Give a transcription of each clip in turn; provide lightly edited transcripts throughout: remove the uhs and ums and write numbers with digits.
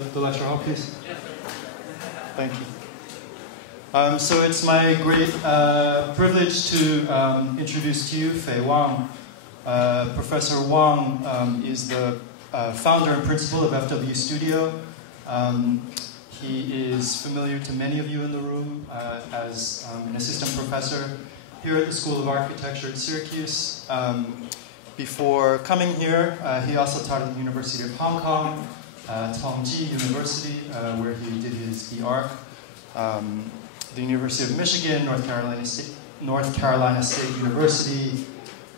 The lecture hall, please. Thank you. So it's my great privilege to introduce to you Fei Wang. Professor Wang is the founder and principal of FWStudio. He is familiar to many of you in the room as an assistant professor here at the School of Architecture at Syracuse. Before coming here, he also taught at the University of Hong Kong, Tongji University, where he did his BArch, the University of Michigan, North Carolina State University,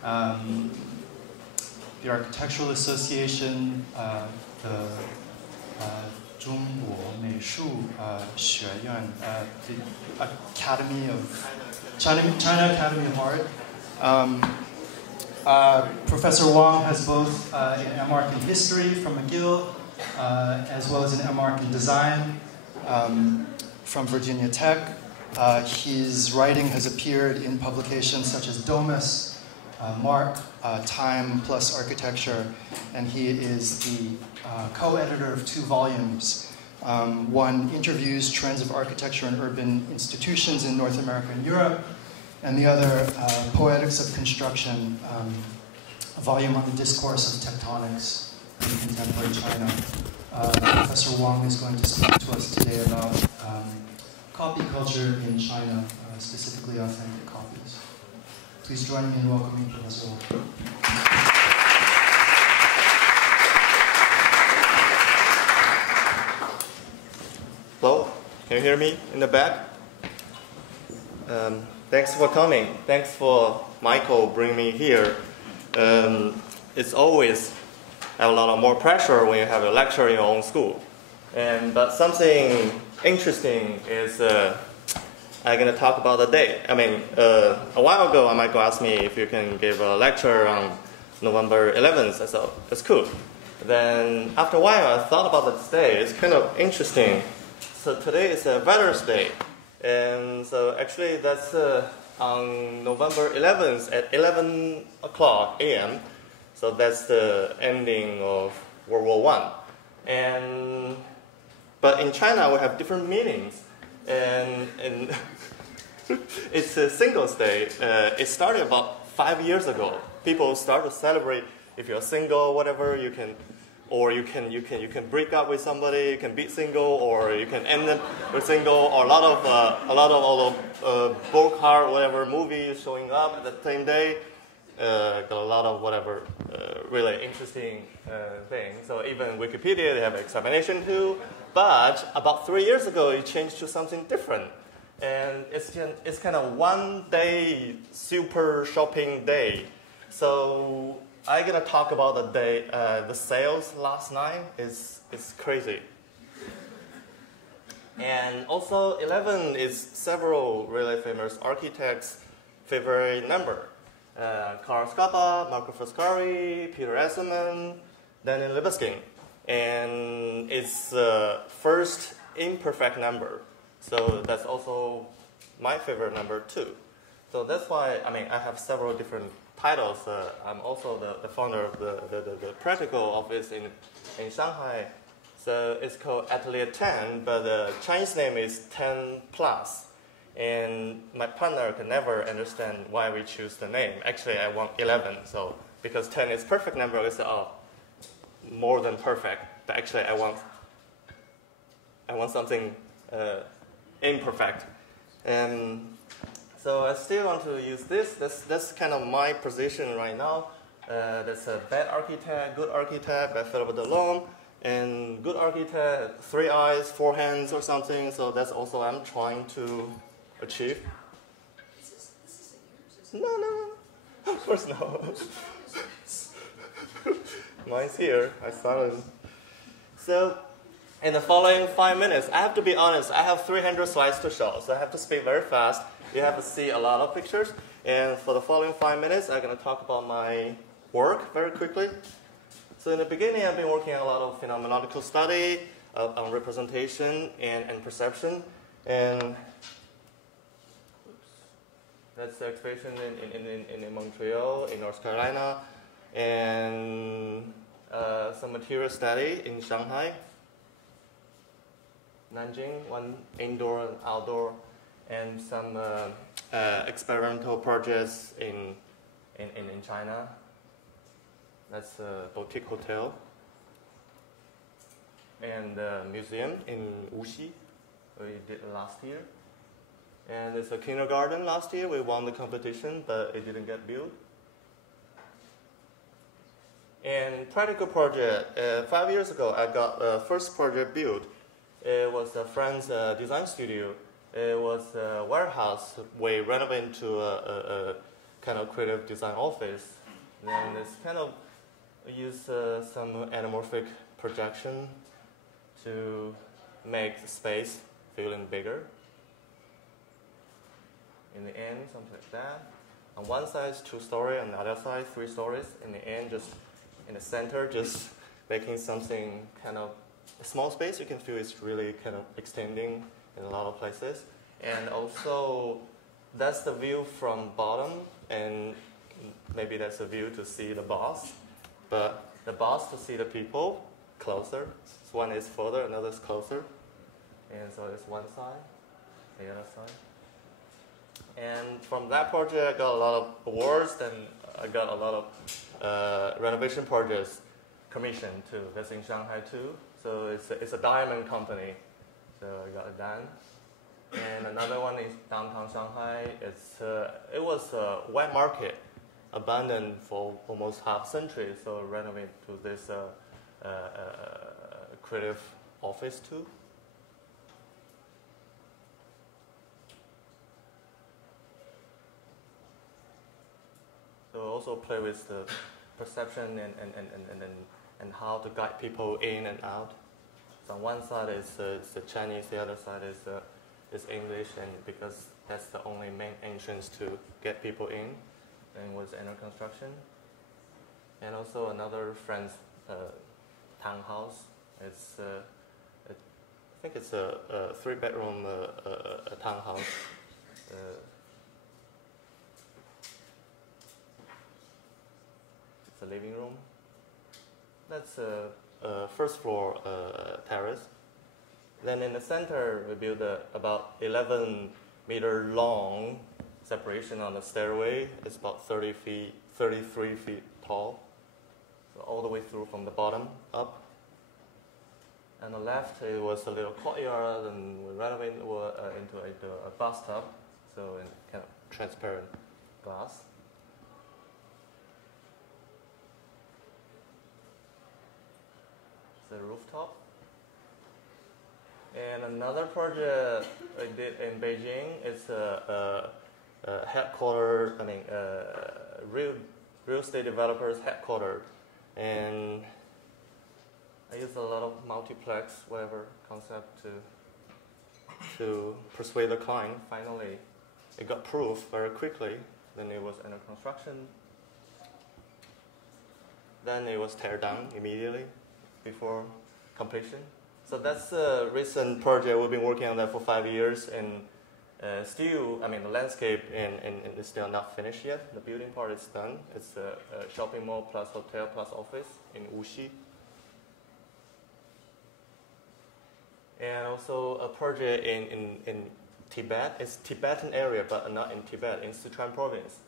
the Architectural Association, the 中国美术学院, the Academy of China Academy of Art. Professor Wang has both an MArch in history from McGill, as well as an MArch in design from Virginia Tech. His writing has appeared in publications such as Domus, Mark, Time Plus Architecture, and he is the co-editor of 2 volumes. One interviews trends of architecture and urban institutions in North America and Europe, and the other, Poetics of Construction, a volume on the discourse of tectonics in contemporary China. Professor Wang is going to speak to us today about copy culture in China, specifically authentic copies. Please join me in welcoming Professor Wang. Hello, can you hear me in the back? Thanks for coming. Thanks for Michael bringing me here. It's always have a lot of more pressure when you have a lecture in your own school. But something interesting is I'm going to talk about the day. I mean, a while ago, Michael asked me if you can give a lecture on November 11th. I thought, it's cool. Then after a while, I thought about this day. It's kind of interesting. So today is a Veterans Day. And so actually that's on November 11th at 11 o'clock a.m. So that's the ending of World War I. But in China we have different meanings. And it's a Singles Day. It started about 5 years ago. People start to celebrate if you're single, whatever, you can break up with somebody, you can be single, or you can end up with single, or a lot of Bogart, whatever movies showing up at the same day. Got a lot of whatever really interesting things. So even Wikipedia, they have examination too. But about 3 years ago, it changed to something different, and it's kind of one day super shopping day. So I'm gonna talk about the day. The sales last night is crazy, and also 11 is several really famous architects' favorite number. Karl Skapa, Marco Foscari, Peter Esselman, Daniel Libeskind, and it's the first imperfect number. So that's also my favorite number too. So that's why I have several different titles. I'm also the founder of the practical office in Shanghai. So it's called Atelier 10, but the Chinese name is 10 Plus. And my partner can never understand why we choose the name. Actually, I want 11, so because 10 is perfect number, I said, oh, more than perfect. But actually, I want something imperfect. And so I still want to use this. That's kind of my position right now. That's a bad architect, good architect by Philip Delorme. And good architect, 3 eyes, 4 hands or something. So that's also I'm trying to achieve. This is yours? No. Of course no. Mine's here. I saw it. So in the following 5 minutes, I have to be honest, I have 300 slides to show, so I have to speak very fast. You have to see a lot of pictures. And for the following 5 minutes, I'm going to talk about my work very quickly. So in the beginning, I've been working on a lot of phenomenological study on representation and perception. And that's the exhibition in Montreal, in North Carolina, and some material study in Shanghai. Nanjing, one indoor and outdoor, and some experimental projects in China. That's a boutique hotel. And a museum in Wuxi, we did last year. And it's a kindergarten last year. We won the competition, but it didn't get built. And practical project, 5 years ago, I got the first project built. It was a friend's design studio. It was a warehouse we renovated to a kind of creative design office. And it's kind of use some anamorphic projection to make the space feeling bigger. In the end, something like that. On one side, it's 2-story, on the other side, 3 stories. In the end, just in the center, just making something kind of a small space. You can feel it's really kind of extending in a lot of places. And also, that's the view from bottom, and maybe that's a view to see the boss. But the boss to see the people closer. So one is further, another is closer. And so it's one side, the other side. And from that project, I got a lot of awards, and I got a lot of renovation projects commissioned too. That's in Shanghai too. So it's a diamond company. So I got it done. And another one is downtown Shanghai. It was a wet market, abandoned for almost half a century. So renovated to this creative office too. So also play with the perception and how to guide people in and out. So on one side is the Chinese, the other side is English, and because that's the only main entrance to get people in, and was under construction. And also another friend's townhouse. It's I think it's a 3-bedroom townhouse. It's a living room. That's a first floor terrace. Then in the center, we built about 11-meter long separation on the stairway. It's about 33 feet tall. So all the way through from the bottom up. On the left, it was a little courtyard, and we renovated into a bathtub, so in kind of transparent glass. The rooftop. And another project I did in Beijing, it's a headquarters, real estate developers headquarters. And I used a lot of multiplex, whatever concept to persuade the client. Finally, it got proof very quickly. Then it was under construction. Then it was teared down immediately before completion. So that's a recent project. We've been working on that for 5 years, and still, the landscape and it's still not finished yet. The building part is done. It's a shopping mall plus hotel plus office in Wuxi. And also a project in Tibet. It's Tibetan area, but not in Tibet, in Sichuan province.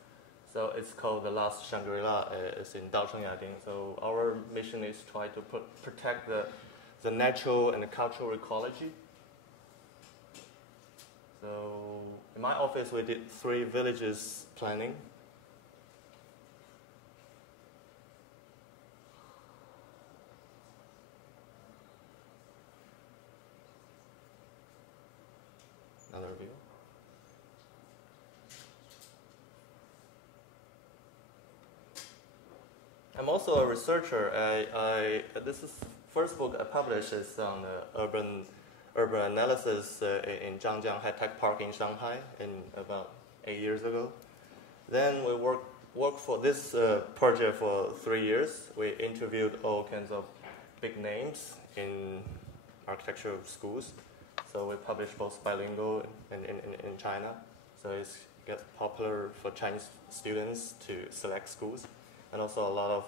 So it's called the Last Shangri-La. It's in Daocheng. So our mission is try to protect the natural and the cultural ecology. So in my office, we did 3 villages planning. Another view. I'm also a researcher. This is first book I published is on urban analysis in Zhangjiang High Tech Park in Shanghai about 8 years ago. Then we worked for this project for 3 years. We interviewed all kinds of big names in architecture schools. So we published both bilingual and in China. So it gets popular for Chinese students to select schools. And also a lot of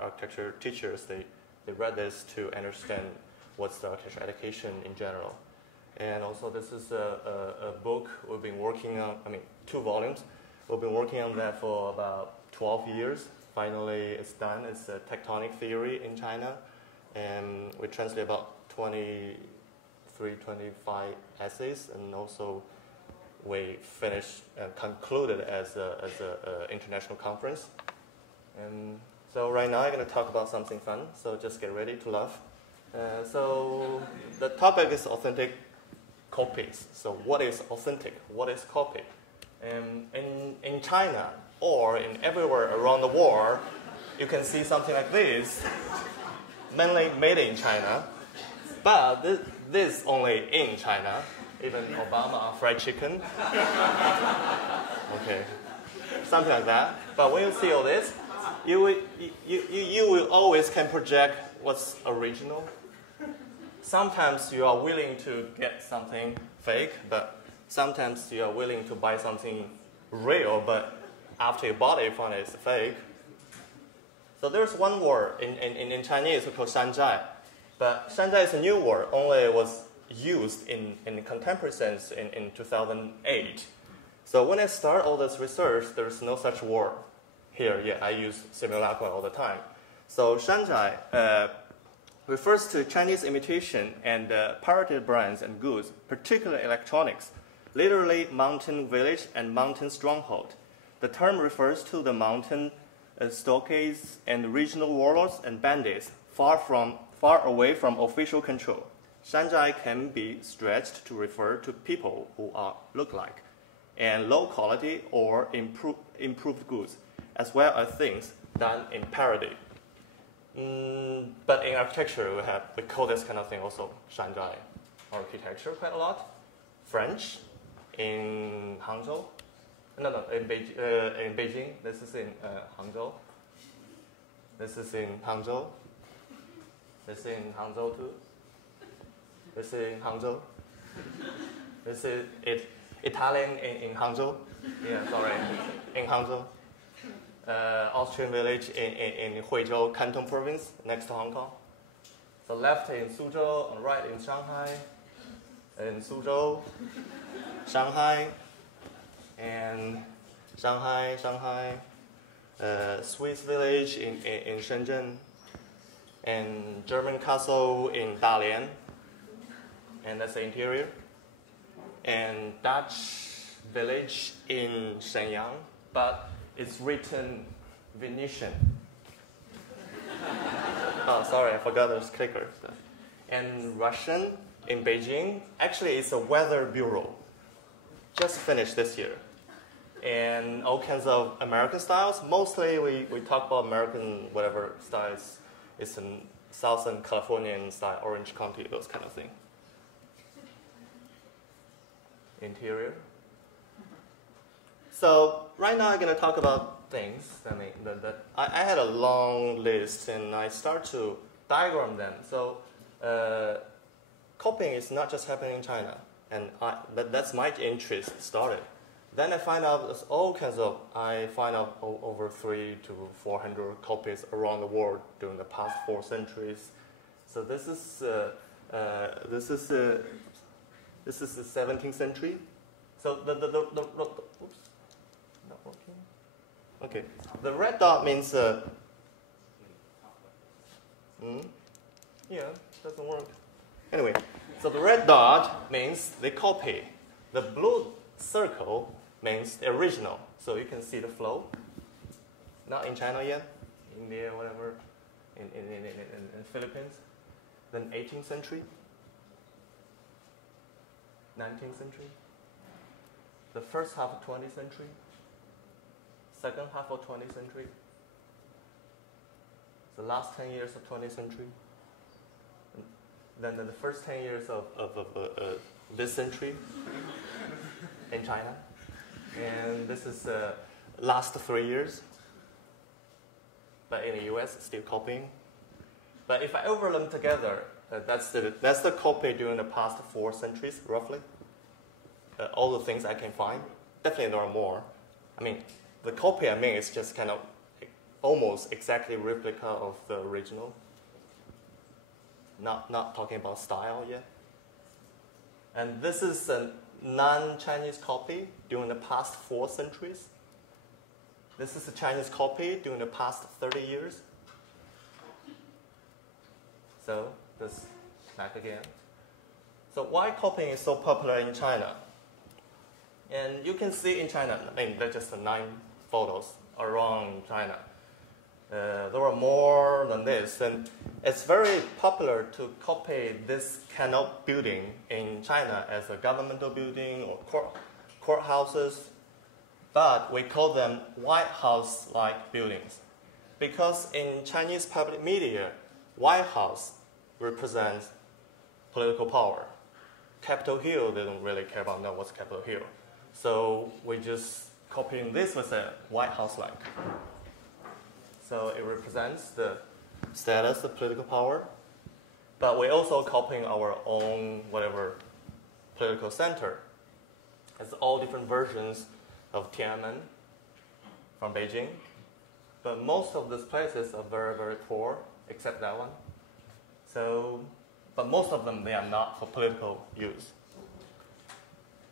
architecture teachers, they read this to understand what's the architecture education in general. And also this is a book we've been working on, 2 volumes. We've been working on that for about 12 years. Finally, it's done. It's a tectonic theory in China. And we translate about 23, 25 essays. And also we finished and concluded as a international conference. And so right now I'm going to talk about something fun. So just get ready to laugh. So the topic is authentic copies. So what is authentic? What is copy? In China or in everywhere around the world, you can see something like this, mainly made in China. But this only in China. Even Obama fried chicken. Okay, something like that. But when you see all this, you will always can project what's original. Sometimes you are willing to get something fake, but sometimes you are willing to buy something real, but after you bought it, you find it's fake. So there's one word in Chinese called shanzhai. But shanzhai is a new word, only it was used in contemporary sense in 2008. So when I start all this research, there's no such word here yet. I use Simulacra all the time. So shanzhai refers to Chinese imitation and pirated brands and goods, particularly electronics, literally mountain village and mountain stronghold. The term refers to the mountain stockades and regional warlords and bandits far away from official control. Shanzhai can be stretched to refer to people who are look-alike and low quality or improved goods, as well as things done in parody. But in architecture, we call this kind of thing also Shanzhai architecture quite a lot. French in Hangzhou. In Beijing. This is in Hangzhou. This is in Hangzhou. This is in Hangzhou too. This is in Hangzhou. This is Italian in Hangzhou. Yeah, sorry, in Hangzhou. Austrian village in Huizhou Canton province, next to Hong Kong. So left in Suzhou, and right in Shanghai. In Suzhou, Shanghai, and Shanghai. Swiss village in Shenzhen, and German castle in Dalian, and that's the interior. And Dutch village in Shenyang, but it's written Venetian. Oh, sorry, I forgot those clickers. And Russian in Beijing. Actually, it's a weather bureau. Just finished this year. And all kinds of American styles. Mostly we talk about American whatever styles. It's in Southern Californian style, Orange County, those kind of things. Interior. So right now I'm going to talk about things. I had a long list and I start to diagram them. So copying is not just happening in China, and that's my interest started. Then I find out there's all kinds of. I find out over 300 to 400 copies around the world during the past 4 centuries. So this is the 17th century. So the oops, not working. Okay, the red dot means yeah, doesn't work. Anyway, so the red dot means the copy. The blue circle means the original. So you can see the flow. Not in China yet, India, whatever, in Philippines. Then 18th century, 19th century, the first half of 20th century, second half of 20th century, the last 10 years of 20th century, then the first 10 years of this century in China, and this is last 3 years. But in the US, still copying. But if I overlay them together, that's the copy during the past 4 centuries, roughly. All the things I can find. Definitely there are more. I mean, the copy I mean is just kind of almost exactly replica of the original. Not talking about style yet. And this is a non-Chinese copy during the past 4 centuries. This is a Chinese copy during the past 30 years. So this back again. So why copying is so popular in China? And you can see in China, I mean, there's just 9 photos around China. There are more than this, and it's very popular to copy this kind of building in China as a governmental building or courthouses, but we call them White House-like buildings. Because in Chinese public media, White House represents political power. Capitol Hill, they don't really care about what's Capitol Hill. So we just copying this with a White House-like. So it represents the status of political power. But we're also copying our own whatever political center. It's all different versions of Tiananmen from Beijing. But most of these places are very, very poor, except that one. So, but most of them, they are not for political use.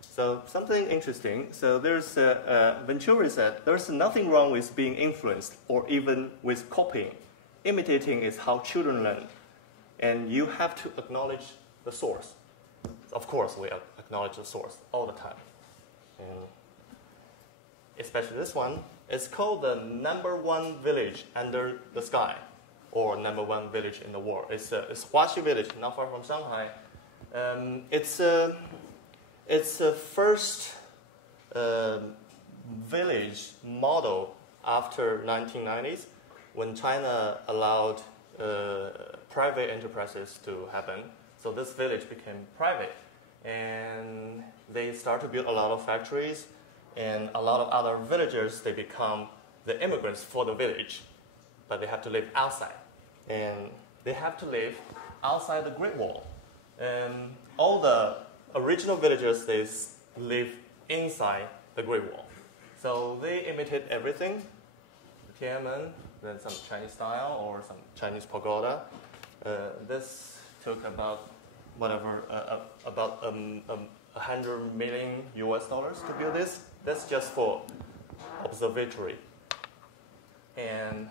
So something interesting. So there's Venturi said, there's nothing wrong with being influenced or even with copying. Imitating is how children learn. And you have to acknowledge the source. Of course, we acknowledge the source all the time. And especially this one. It's called the #1 village under the sky, or #1 village in the world. It's Huaxi village, not far from Shanghai. It's a first village model after 1990s, when China allowed private enterprises to happen. So this village became private, and they start to build a lot of factories, and a lot of other villagers, they become the immigrants for the village, but they have to live outside, and they have to live outside the Great Wall. And all the original villagers, they live inside the Great Wall. So they imitate everything, the Tiananmen, then some Chinese style or some Chinese pagoda. This took about about $100 million to build this. That's just for observatory. And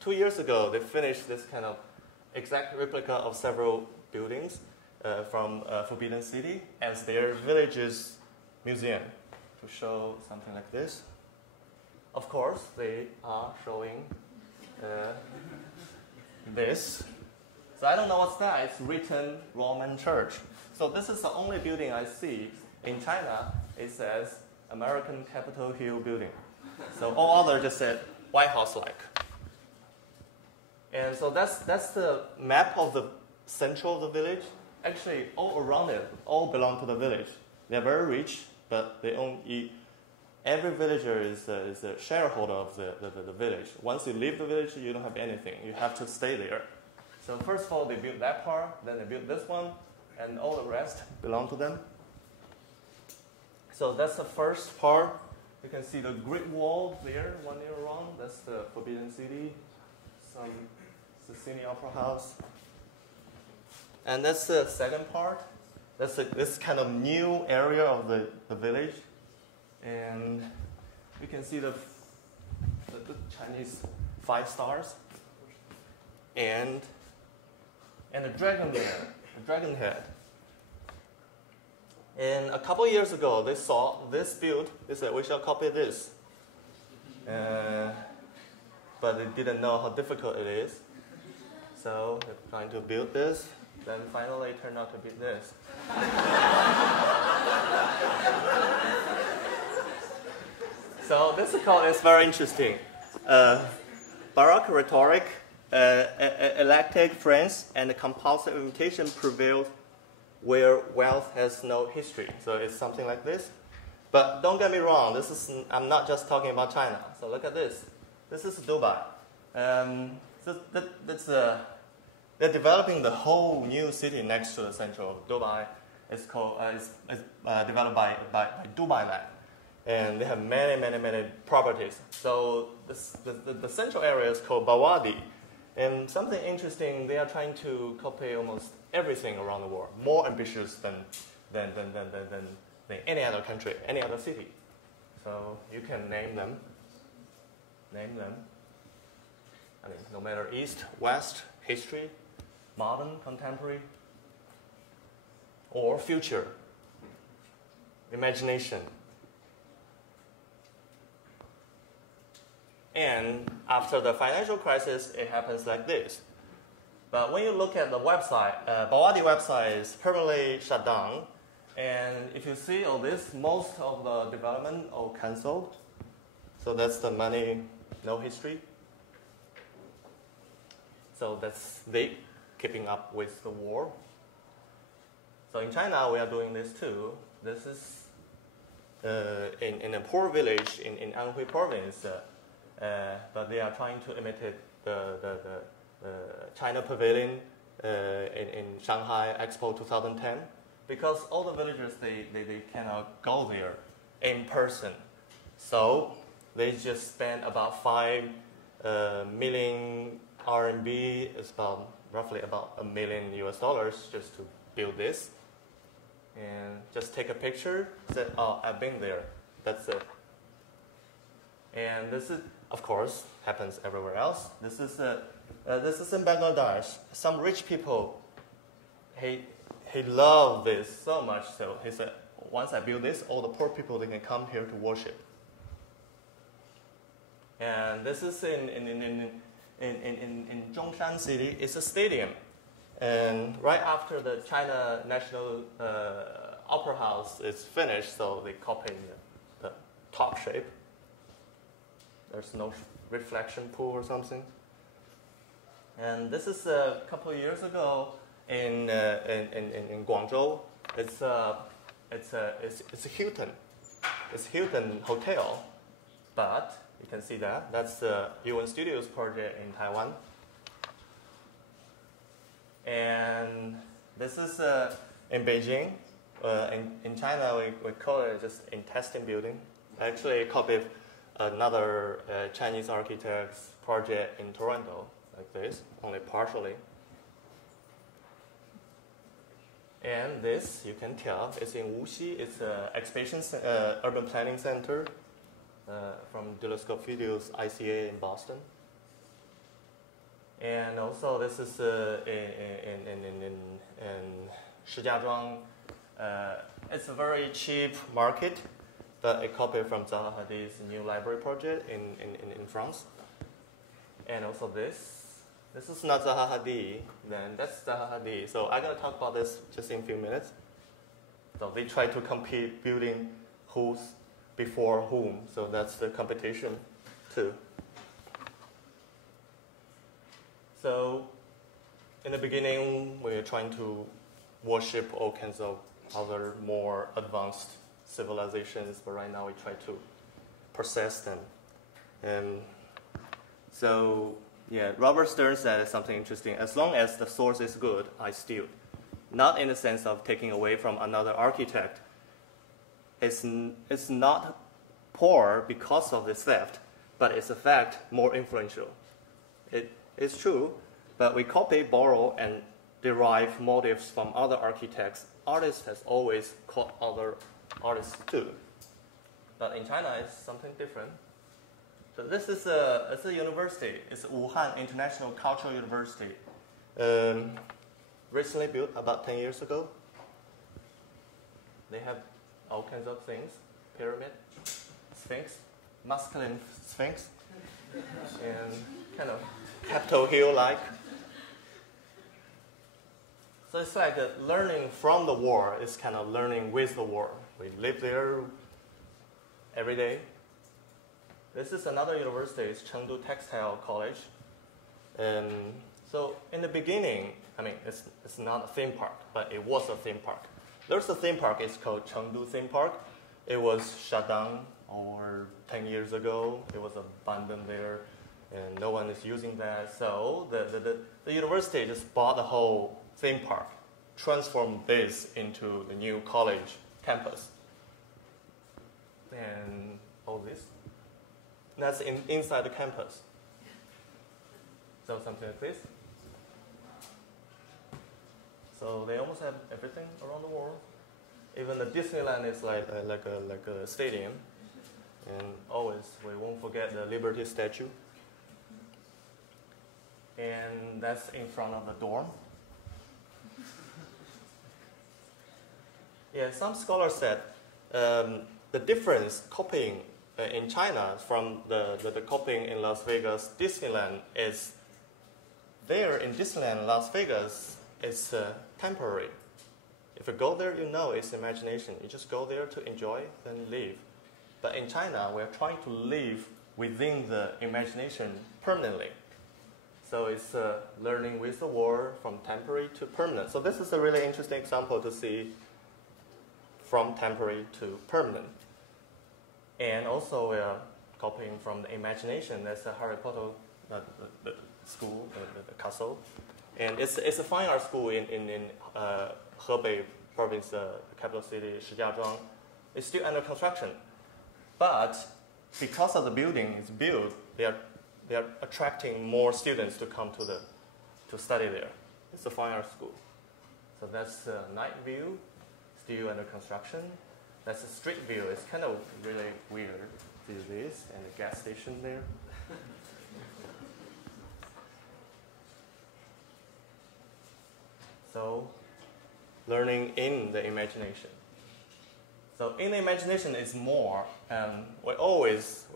2 years ago, they finished this kind of exact replica of several buildings from Forbidden City as their village's museum to show something like this. Of course, they are showing this. So I don't know what's that. It's written Roman Church. So this is the only building I see in China. It says American Capitol Hill Building. So all other just said White House-like. And so that's the map of the central of the village. Actually, all around it, all belong to the village. They're very rich, but they own. Every villager is a shareholder of the village. Once you leave the village, you don't have anything. You have to stay there. So first of all, they built that part, then they built this one, and all the rest belong to them. So that's the first part. You can see the Great Wall there, one near around. That's the Forbidden City. It's the Sydney Opera House. And that's the second part. That's this kind of new area of the village. And you can see the Chinese 5 stars. And the dragon there, the dragon head. And a couple years ago, they saw this build. They said, we shall copy this. But they didn't know how difficult it is. So they're trying to build this. Then finally it turned out to be this. So this is very interesting. Baroque rhetoric, eclectic friends, and compulsive imitation prevailed where wealth has no history. So it's something like this. But don't get me wrong, I'm not just talking about China. So look at this. This is Dubai. They're developing the whole new city next to the center of Dubai. It's called developed by Dubai Land. And they have many properties. So the central area is called Bawadi. And something interesting, they are trying to copy almost everything around the world, more ambitious than any other country, any other city. So you can name them. I mean, no matter East, West, history, modern, contemporary, or future, imagination. And after the financial crisis, it happens like this. But when you look at the website, Bawadi website is permanently shut down. And if you see all this, most of the development are cancelled. So that's the money, no history. So that's they keeping up with the war. So in China, we are doing this too. This is in a poor village in Anhui province, but they are trying to imitate the China Pavilion in Shanghai Expo 2010, because all the villagers, they cannot go there in person. So they just spend about 5 million RMB, it's roughly about $1 million just to build this. And just take a picture, say, oh, I've been there. That's it. And this is, of course, happens everywhere else. This is in Bangladesh. Some rich people, he loved this so much. So he said, once I build this, all the poor people, they can come here to worship. And this is in Zhongshan City. It's a stadium. And right after the China National Opera House is finished, so they copied the top shape. There's no reflection pool or something. And this is a couple of years ago in Guangzhou. It's a Hilton. It's Hilton Hotel, but you can see that's the Untitled project in Taiwan. And this is in Beijing. In China, we call it just intestine building. Actually, I copied another Chinese architect's project in Toronto, like this, only partially. And this, you can tell, is in Wuxi. It's an exhibition, urban planning center from FWStudio's ICA in Boston. And also, this is in Shijiazhuang. It's a very cheap market, but a copy from Zaha Hadid's new library project in France. And also this is not Zaha Hadid, then that's Zaha Hadid. So I'm going to talk about this just in a few minutes. So they try to compete building who's before whom, so that's the competition too. So in the beginning, we were trying to worship all kinds of other more advanced civilizations, but right now we try to process them. And so, yeah, Robert Stern said something interesting. As long as the source is good, I steal. Not in the sense of taking away from another architect. It's not poor because of the theft, but it's a fact more influential. It's true, but we copy, borrow, and derive motifs from other architects. Artists has always caught other artists too. But in China, it's something different. So this is it's a university. It's Wuhan International Cultural University. Recently built about 10 years ago. They have all kinds of things. Pyramid, Sphinx, masculine Sphinx, and kind of Capitol Hill-like. So it's like learning from the war is kind of learning with the war. We live there every day. This is another university. It's Chengdu Textile College. So in the beginning, I mean, it's not a theme park, but it was a theme park. There's a theme park. It's called Chengdu Theme Park. It was shut down over 10 years ago. It was abandoned there, and no one is using that. So the university just bought the whole theme park, transformed this into the new college campus. And all this. That's inside the campus. So something like this. So So they almost have everything around the world. Even the Disneyland is like a stadium. And always, we won't forget the Liberty statue. And that's in front of the dorm. Yeah, some scholars said the difference copying in China from the copying in Las Vegas Disneyland is there in Disneyland Las Vegas is temporary. If you go there, you know it's imagination. You just go there to enjoy, then leave. But in China, we're trying to live within the imagination permanently. So it's learning with the world from temporary to permanent. So this is a really interesting example to see from temporary to permanent. And also we're copying from the imagination. That's a Harry Potter the school, the castle. And it's a fine art school in Hebei province, the capital city, Shijiazhuang. It's still under construction. But because of the building is built, they are attracting more students to come to study there. It's a fine art school. So that's a night view, still under construction. That's a street view. It's kind of really weird. See this and the gas station there. So, learning in the imagination. So in the imagination is more, we're always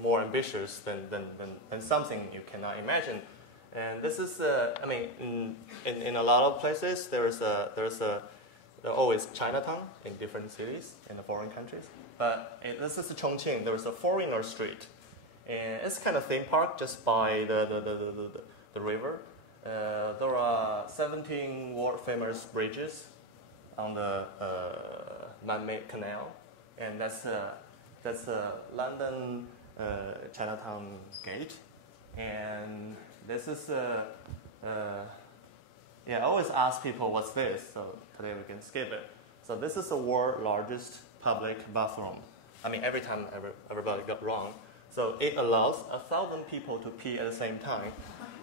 more ambitious than something you cannot imagine. And this is, I mean, in a lot of places there's always Chinatown in different cities in the foreign countries. But this is Chongqing. There is a foreigner street, and it's kind of theme park just by the river. There are 17 world famous bridges on the man-made canal, and that's London Chinatown Gate, and this is yeah, I always ask people what's this, so today we can skip it. So this is the world's largest public bathroom. I mean, every time everybody got wrong. So it allows 1,000 people to pee at the same time.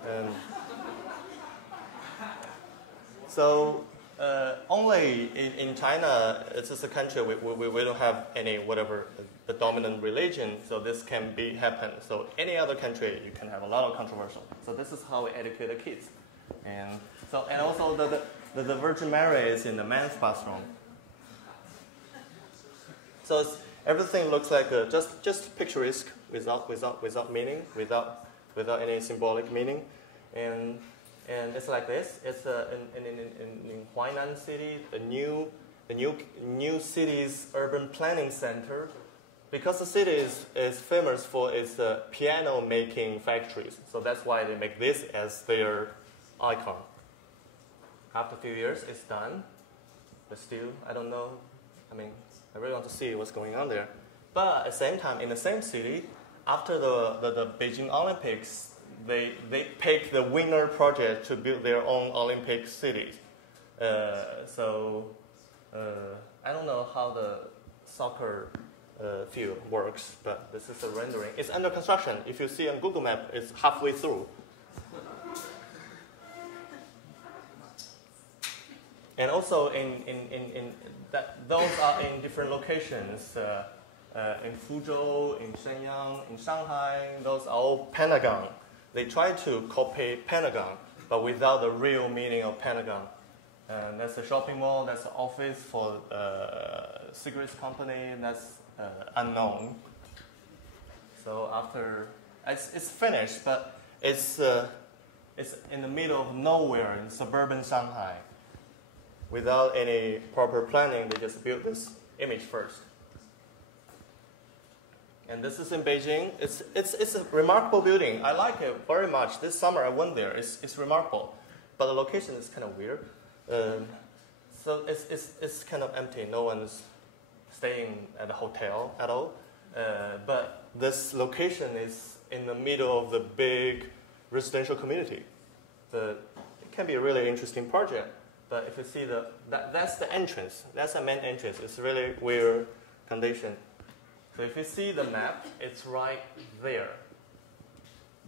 And so only in China, it's just a country we don't have any whatever the dominant religion, so this can happen. So any other country, you can have a lot of controversial. So this is how we educate the kids. And also the Virgin Mary is in the men's bathroom. So everything looks like just picturesque without meaning, without any symbolic meaning, and it's like this. It's in Huainan City, the new city's urban planning center, because the city is famous for its piano making factories. So that's why they make this as their icon. After a few years, it's done, but still, I don't know. I mean, I really want to see what's going on there. But at the same time, in the same city, after the Beijing Olympics, they picked the winner project to build their own Olympic city. So I don't know how the soccer field works, but this is a rendering. It's under construction. If you see on Google Map, it's halfway through. And also those are in different locations. In Fuzhou, in Shenyang, in Shanghai, those are all Pentagon. They try to copy Pentagon, but without the real meaning of Pentagon. And that's a shopping mall, that's an office for a cigarettes company, that's unknown. So after, it's finished, but it's in the middle of nowhere in suburban Shanghai. Without any proper planning, they just built this image first. And this is in Beijing. It's a remarkable building. I like it very much. This summer I went there. It's remarkable, but the location is kind of weird. So it's kind of empty. No one's staying at the hotel at all. But this location is in the middle of the big residential community. It can be a really interesting project. But if you see that's the entrance. That's the main entrance. It's really weird condition. So if you see the map, it's right there.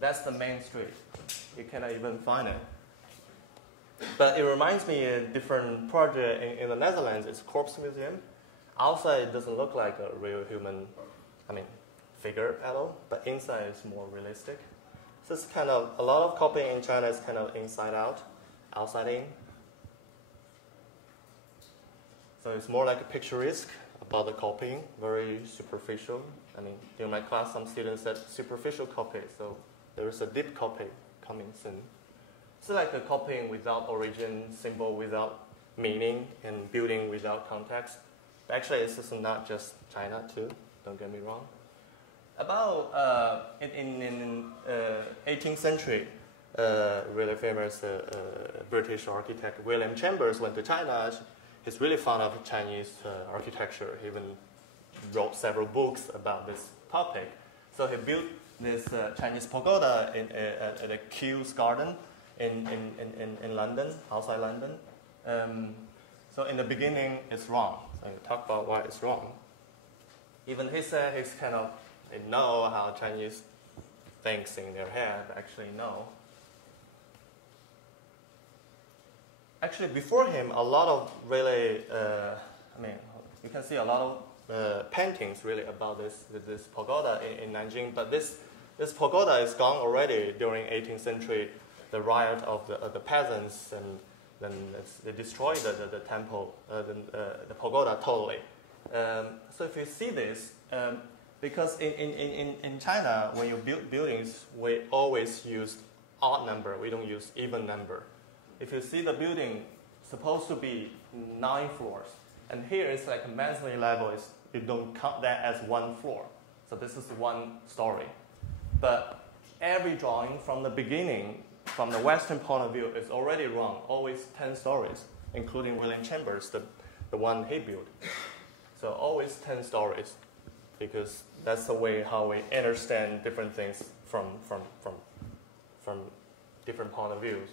That's the main street. You cannot even find it. But it reminds me of a different project in the Netherlands. It's a corpse museum. Outside, it doesn't look like a real human, figure at all, but inside it's more realistic. So it's kind of, a lot of copying in China is kind of inside out, outside in. So it's more like a picturesque about the copying, very superficial. During my class, some students said superficial copy, so there is a deep copy coming soon. It's like a copying without origin, symbol without meaning, and building without context. But actually, this is not just China too, don't get me wrong. About in 18th century, really famous British architect William Chambers went to China. He's really fond of Chinese architecture. He even wrote several books about this topic. So he built this Chinese pagoda at a Kew's Garden in London, outside London. So in the beginning, it's wrong. So you talk about why it's wrong. Even he said he's kind of, they know how Chinese thinks in their head, actually no. Actually, before him, a lot of really, you can see a lot of paintings really about this pagoda in Nanjing, but this pagoda is gone already during 18th century, the riot of the peasants, and then they destroyed the temple, the pagoda totally. So if you see this, because in China, when you build buildings, we always use odd number, we don't use even number. If you see the building supposed to be 9 floors, and here it's like a masonry level, you don't count that as 1 floor. So this is 1 story. But every drawing from the beginning, from the Western point of view, is already wrong. Always 10 stories, including William Chambers, the one he built. So always 10 stories, because that's the way how we understand different things from different point of views.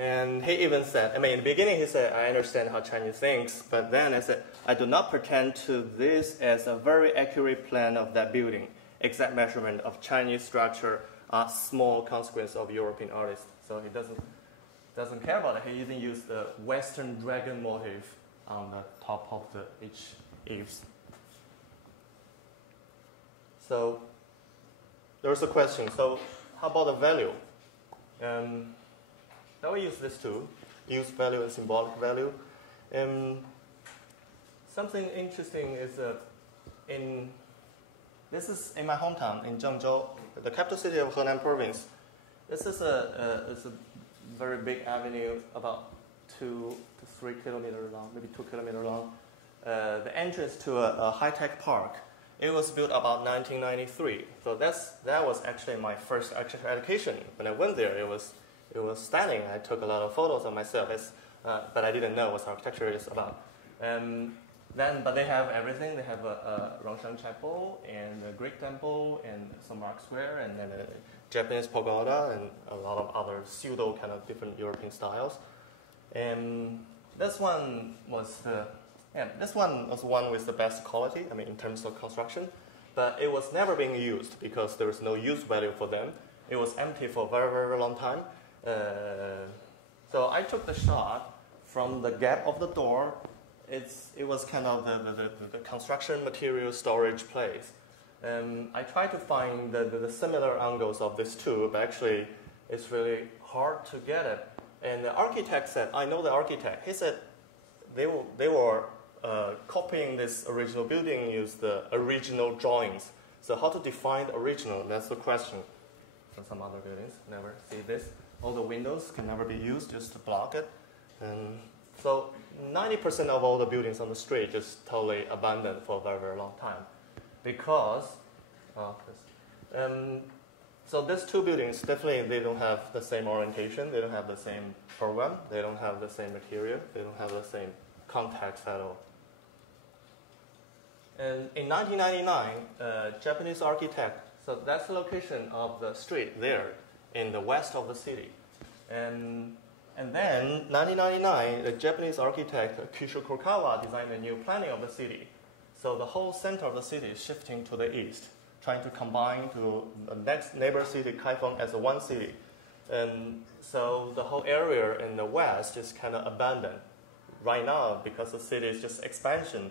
And he even said, in the beginning he said, I understand how Chinese thinks, but then I said, I do not pretend to this as a very accurate plan of that building. Exact measurement of Chinese structure are small consequence of European artists. So he doesn't care about it. He even used the Western dragon motif on the top of each eaves. So there's a question. So how about the value? Now we use this too, use value and symbolic value. Something interesting is this is in my hometown, in Zhengzhou, the capital city of Henan province. This is a very big avenue, about 2 to 3 kilometers long, maybe 2 kilometers long. The entrance to a high-tech park. It was built about 1993. So that was actually my first architecture education. When I went there, it was stunning. I took a lot of photos of myself, but I didn't know what architecture is about. But they have everything. They have a Rongshan Chapel and a Greek temple and some Mark Square and then a Japanese pagoda and a lot of other pseudo kind of different European styles. And this one was one with the best quality. In terms of construction, but it was never being used because there was no use value for them. It was empty for a very, very long time. So I took the shot from the gap of the door. It was kind of the construction material storage place. I tried to find the similar angles of this too, but actually it's really hard to get it. And the architect said, I know the architect. He said they were copying this original building, use the original drawings. So how to define the original? That's the question. For some other buildings, never see this. All the windows can never be used, just to block it. And so 90% of all the buildings on the street just totally abandoned for a very, very long time. Because, so these 2 buildings, definitely they don't have the same orientation, they don't have the same program, they don't have the same material, they don't have the same context at all. And in 1999, Japanese architect, so that's the location of the street there in the west of the city. And then, 1999, the Japanese architect Kisho Kurokawa designed a new planning of the city. So the whole center of the city is shifting to the east, trying to combine to the next neighbor city, Kaifeng, as one city. And so the whole area in the west is kind of abandoned. Right now, because the city is just expansion,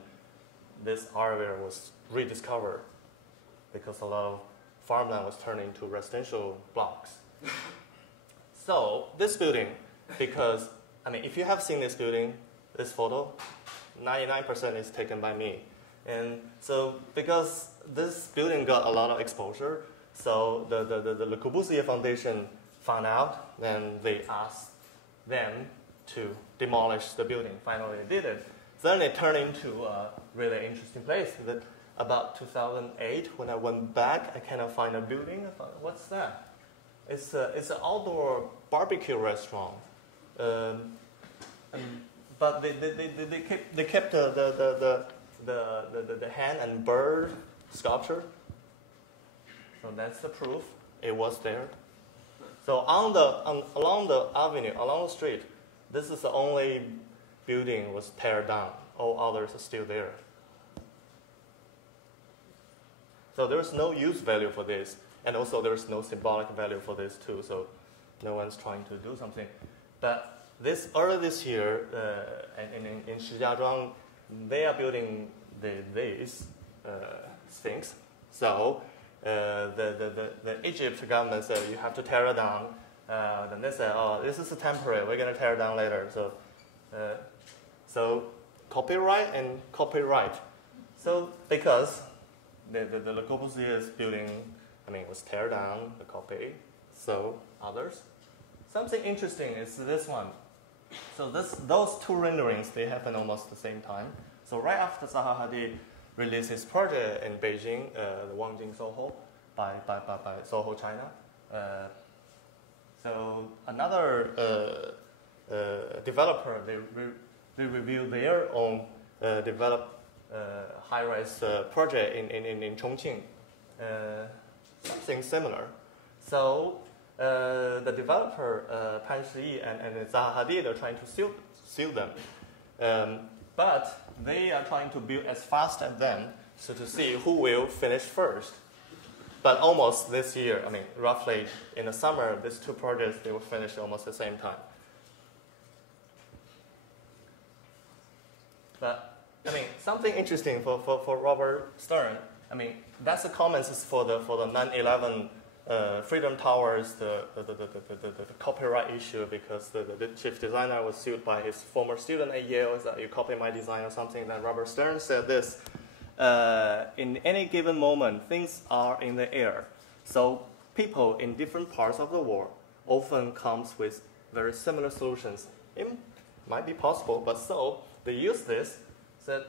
this area was rediscovered because a lot of farmland was turned into residential blocks. So this building, because, I mean, if you have seen this building, this photo, 99% is taken by me. And so because this building got a lot of exposure, so the Le Corbusier Foundation found out, then they asked them to demolish the building. Finally, they did it. Then it turned into a really interesting place. That about 2008, when I went back, I kind of find a building. I thought, what's that? It's an outdoor barbecue restaurant. But they kept the hand and bird sculpture. So that's the proof. It was there. So along the avenue, along the street, this is the only building was teared down. All others are still there. So there's no use value for this, and also there's no symbolic value for this too. So no one's trying to do something. But early this year, in Shijiazhuang, they are building these things. So the Egypt government said you have to tear it down. Then they said, oh, this is temporary. We're going to tear it down later. So copyright and copyright. So because the Le Corbusier's building, I mean, was tear down, the copy. So others. Something interesting is this one. So those two renderings, they happen almost at the same time. So right after Zaha Hadid released his project in Beijing, the Wang Soho by Soho China. So another developer, they reviewed their own developed high-rise project in Chongqing. Something similar. So the developer, Pan Shiyi and Zaha Hadid are trying to sue them. But they are trying to build as fast as them, so to see who will finish first. But almost this year, I mean, roughly in the summer, these two projects, they will finish almost the same time. But, I mean, something interesting for Robert Stern, I mean, that's the comments for the 9/11 Freedom Towers, the copyright issue, because the chief designer was sued by his former student at Yale, that you copy my design or something. Then Robert Stern said this, in any given moment, things are in the air. So people in different parts of the world often comes with very similar solutions. It might be possible, but so they use this, said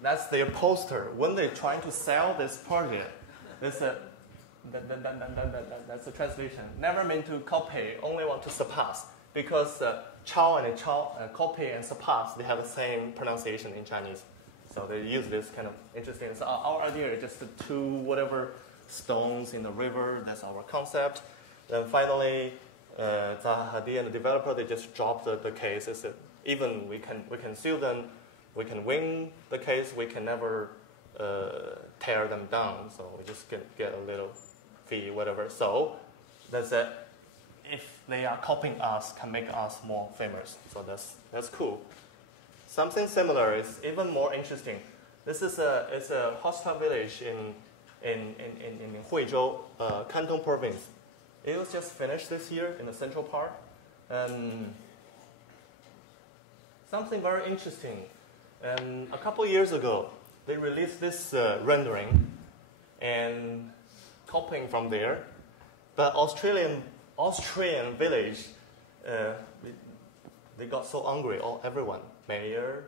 that's their poster. When they're trying to sell this project, they said, that's the translation. Never meant to copy, only want to surpass. Because Chao and copy and surpass, they have the same pronunciation in Chinese. So they use this kind of interesting. So our idea is just the two whatever stones in the river. That's our concept. Then finally, Zaha Hadid and the developer, they just dropped the case. They said, even we can sue them, we can win the case, we can never tear them down. So we just get a little fee, whatever. So that's it. If they are copying us, can make us more famous. So that's cool. Something similar is even more interesting. This is a hostile village in Huizhou, Canton province. It was just finished this year in the central part. And something very interesting. And a couple years ago, they released this rendering and copying from there. But Australian village, they got so angry, everyone, mayor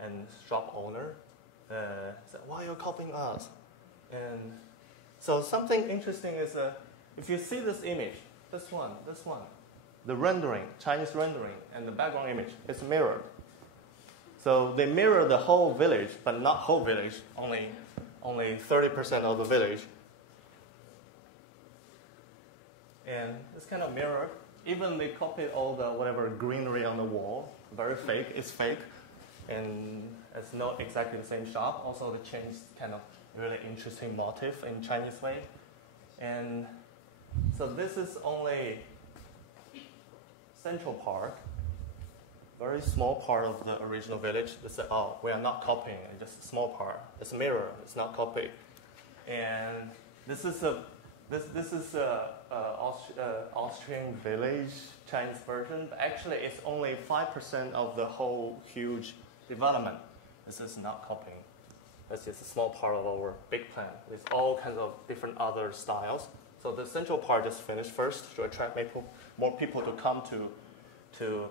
and shop owner, said, why are you copying us? And so something interesting is, if you see this image, this one, the rendering, Chinese rendering, and the background image, it's mirrored. So they mirror the whole village, but not whole village, only 30% of the village. And it's kind of mirror. Even they copied all the whatever greenery on the wall. Very fake. It's fake. And it's not exactly the same shop. Also, they changed kind of really interesting motif in Chinese way. And so this is only central part, very small part of the original village. They said, oh, we are not copying, it's just a small part. It's a mirror, it's not copied. And this is a Austrian village Chinese version, but actually it's only 5% of the whole huge development. This is not copying. That's just a small part of our big plan. There's all kinds of different other styles. So the central part is finished first to attract more people to come to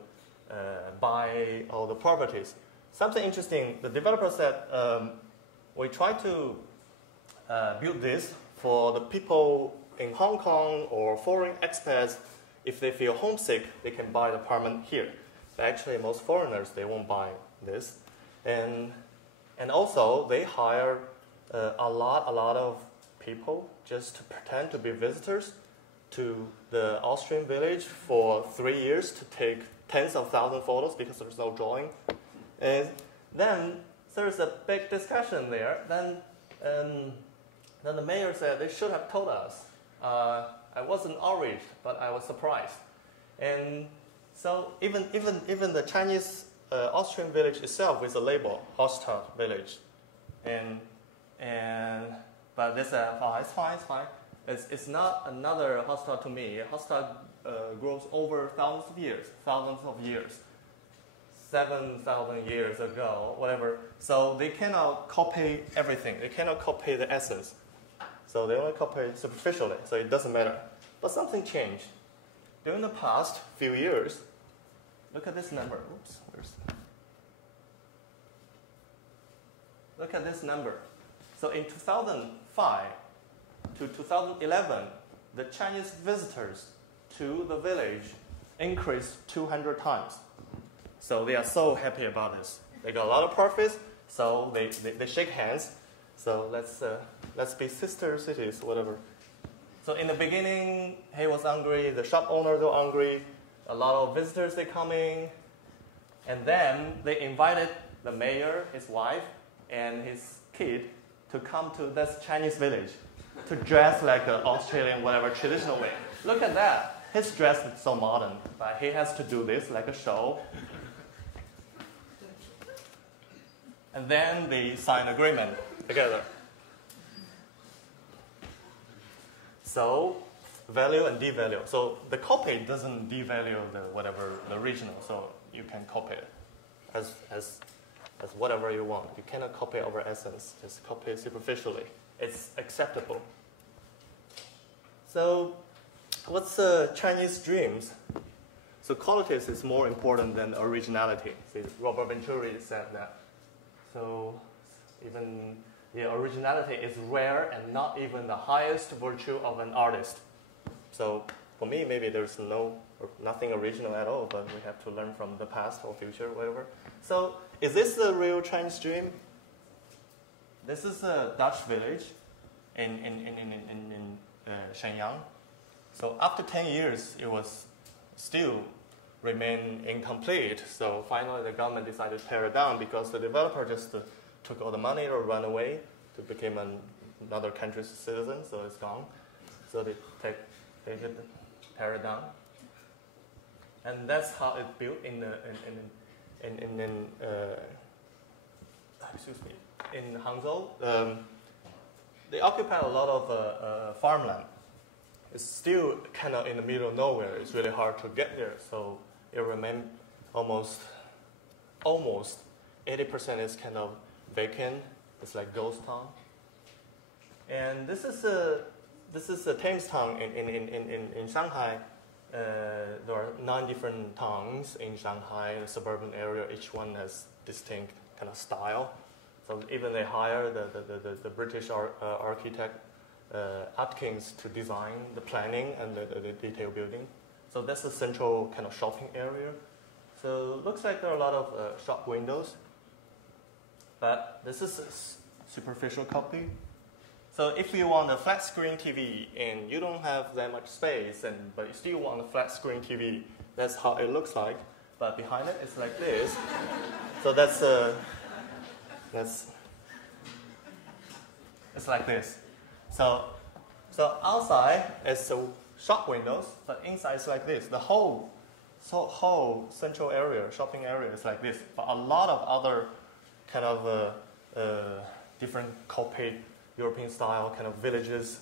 buy all the properties. Something interesting, the developer said, we try to build this for the people in Hong Kong or foreign expats. If they feel homesick, they can buy the apartment here. But actually, most foreigners, they won't buy this. And also, they hire a lot of people just to pretend to be visitors to the Austrian village for 3 years to take tens of thousands of photos because there's no drawing. And then there's a big discussion there. Then the mayor said they should have told us. I wasn't outraged, but I was surprised. And so even the Chinese Austrian village itself is a label, hostile village. But they said, oh, it's fine. It's not another hostile to me. Hostile grows over thousands of years. 7,000 years ago, whatever. So they cannot copy everything. They cannot copy the essence. So they only copy superficially, so it doesn't matter. But something changed. During the past few years, look at this number. Oops, look at this number. So in 2005 to 2011, the Chinese visitors to the village increased 200 times. So they are so happy about this. They got a lot of profits, so they shake hands. So let's be sister cities, whatever. So in the beginning, he was angry, the shop owners were angry, a lot of visitors they coming, and then they invited the mayor, his wife, and his kid to come to this Chinese village to dress like an Australian, whatever, traditional way. Look at that. His dress is so modern, but he has to do this like a show. And then they sign agreement together. So value and devalue. So the copy doesn't devalue the original. So you can copy it as whatever you want. You cannot copy our essence. Just copy it superficially. It's acceptable. So what's the Chinese dreams? So quality is more important than originality. See, Robert Venturi said that. So even the originality is rare and not even the highest virtue of an artist. So for me, maybe there's nothing original at all, but we have to learn from the past or future, whatever. So is this the real Chinese dream? This is a Dutch village in Shenyang. So after 10 years, it was still remain incomplete. So finally, the government decided to tear it down because the developer just took all the money or ran away to become another country's citizen. So it's gone. So they tear it down, and that's how it built in Hangzhou. They occupy a lot of farmland. It's still kind of in the middle of nowhere. It's really hard to get there. So it remains almost 80% is kind of vacant. It's like ghost town. And this is a Thames town in Shanghai. There are 9 different towns in Shanghai, a suburban area. Each one has distinct kind of style. So even they hire the British architect Atkins to design the planning and the detail building. So that's the central kind of shopping area. So it looks like there are a lot of shop windows. But this is a superficial copy. So if you want a flat screen TV and you don't have that much space, but you still want a flat screen TV, that's how it looks like. But behind it, it's like this. So it's like this. So outside is the shop windows, but inside is like this. The whole whole central area, shopping area is like this. But a lot of other kind of different copied European style kind of villages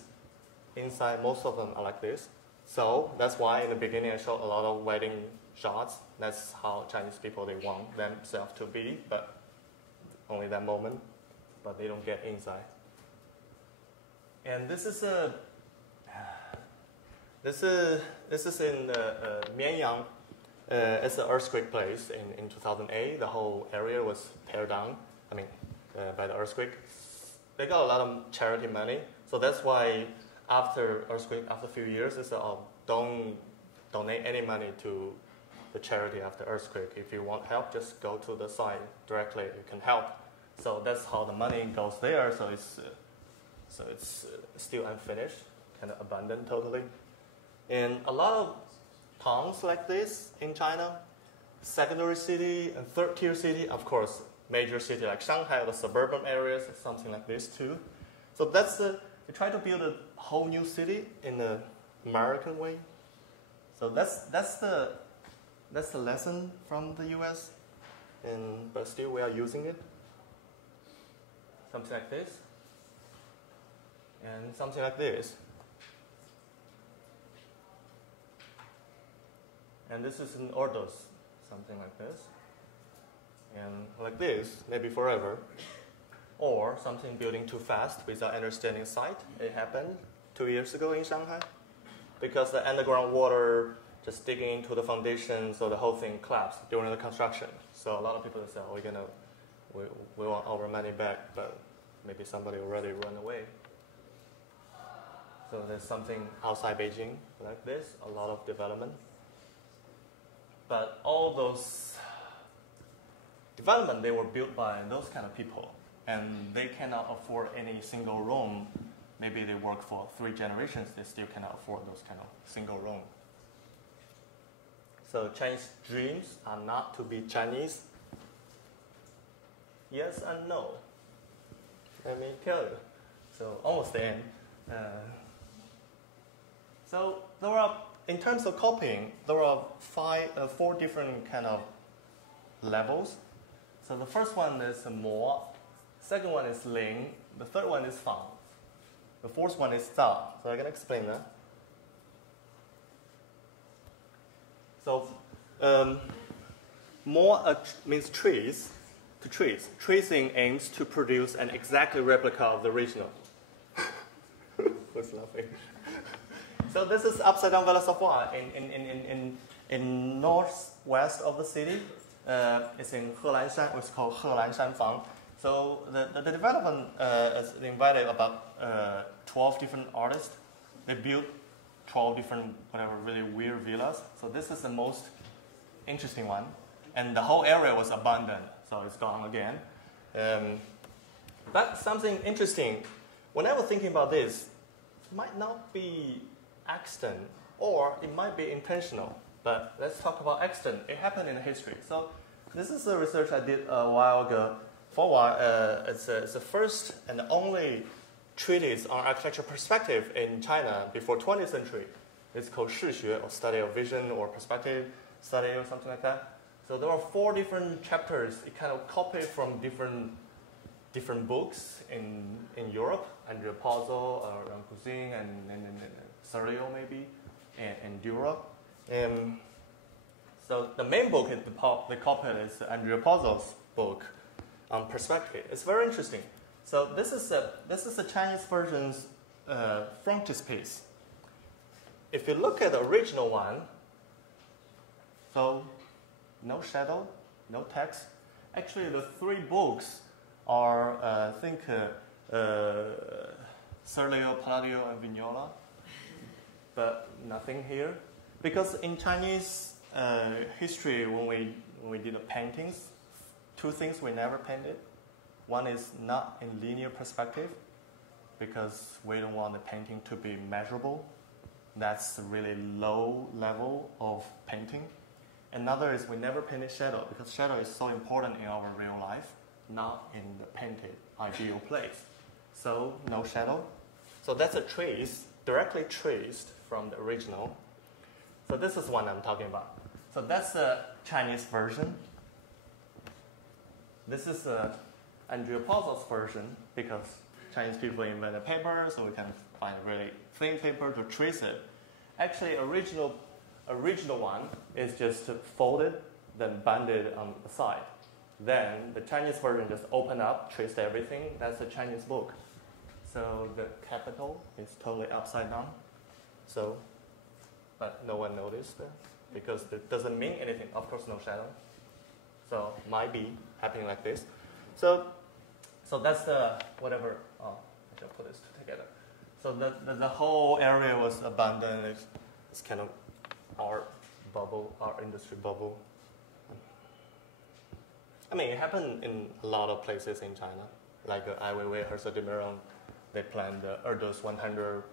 inside, most of them are like this. So that's why in the beginning I showed a lot of wedding shots. That's how Chinese people, they want themselves to be, but only that moment, but they don't get inside. And this is in Mianyang. It's an earthquake place in 2008. The whole area was teared down. By the earthquake. They got a lot of charity money, so that's why after earthquake, after a few years, they said, "Oh, don't donate any money to the charity after earthquake. If you want help, just go to the site directly. You can help." So that's how the money goes there. So it's still unfinished, kind of abandoned totally. And a lot of towns like this in China, secondary city and third-tier city, of course, major city like Shanghai, the suburban areas, something like this too. So they try to build a whole new city in the American way. So that's the lesson from the US, but still we are using it. Something like this, and something like this. And this is in Ordos, something like this. And like this, maybe forever. Or something building too fast without understanding site. It happened 2 years ago in Shanghai. Because the underground water just digging into the foundation, so the whole thing collapsed during the construction. So a lot of people say, "Oh, we want our money back," but maybe somebody already ran away. So there's something outside Beijing like this, a lot of development. But all those development, they were built by those kind of people, and they cannot afford any single room. Maybe they work for 3 generations, they still cannot afford those kind of single room. So Chinese dreams are not to be Chinese. Yes and no. Let me tell you. So almost the end. So there are, in terms of copying, there are 4 different kind of levels. So the first one is Mo, second one is Ling, the third one is Fang, the fourth one is Zhao. So I'm going to explain that. So Mo means trees, to trees. Tracing aims to produce an exact replica of the original. Who's laughing? So this is upside down Villa Savoie in northwest of the city. It's in Helanshan. It's called Helanshan Fang. So the development is invited about 12 different artists. They built 12 different really weird villas. So this is the most interesting one, and the whole area was abandoned, so it's gone again. But something interesting. When I was thinking about this, it might not be accident, or it might be intentional. But let's talk about accident. It happened in history. So this is the research I did a while ago. For a while, it's the first and the only treatise on architecture perspective in China before 20th century. It's called Shixue, or study of vision, or perspective study, or something like that. So there are 4 different chapters. It kind of copied from different books in Europe, Andrea Pozzo, Rancusin, and Serlio maybe, in Europe. So the main book they copied is Andrea Pozzo's book on perspective. It's very interesting. So this is the Chinese version's frontispiece. If you look at the original one, so no shadow, no text. Actually, the 3 books are, I think, Serlio, Palladio, and Vignola, but nothing here. Because in Chinese history, when we did the paintings, 2 things we never painted. One is not in linear perspective, because we don't want the painting to be measurable. That's a really low level of painting. Another is we never painted shadow, because shadow is so important in our real life, not in the painted ideal place. So no shadow. So that's a trace, directly traced from the original. So this is what I'm talking about. So that's the Chinese version. This is Andrea Pozzo's version because Chinese people invented paper, so we can find a really thin paper to trace it. Actually, original one is just folded, then banded on the side. Then the Chinese version just opened up, traced everything. That's the Chinese book. So the capital is totally upside down. So, but no one noticed that because it doesn't mean anything. Of course, no shadow. So might be happening like this. So that's the whatever. Oh, I shall put this together. So the whole area was abandoned. It's kind of our bubble, our industry bubble. I mean, it happened in a lot of places in China, like Ai Weiwei, Herse de Meuron. They planned the Erdos 100,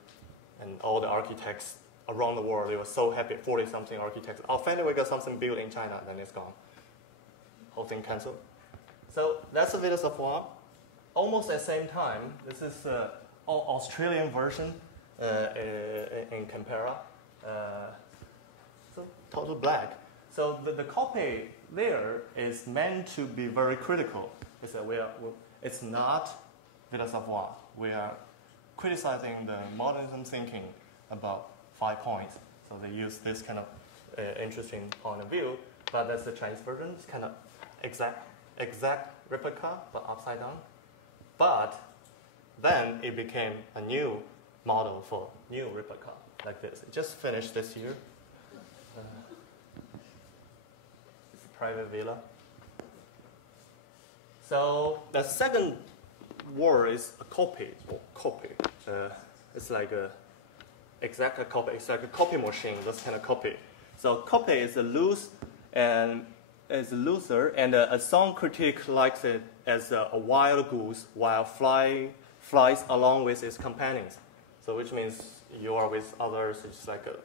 and all the architects around the world, they were so happy, 40-something architects. Oh, finally we got something built in China, then it's gone. Whole thing canceled. So that's the Villas of Wang. Almost at the same time, this is an Australian version in Canberra. So total black. So the copy there is meant to be very critical. It's not Villas of Wang. We are criticizing the modernism thinking about 5 points. So they use this kind of interesting point of view. But that's the Chinese version. It's kind of exact replica, but upside down. But then it became a new model for new replica like this. It just finished this year. It's a private villa. So the second word is a copy. It's like a copy. It's like a copy machine. This kind of copy. So copy is looser, and a song critic likes it as a wild goose while flies along with its companions. So which means you are with others. It's like a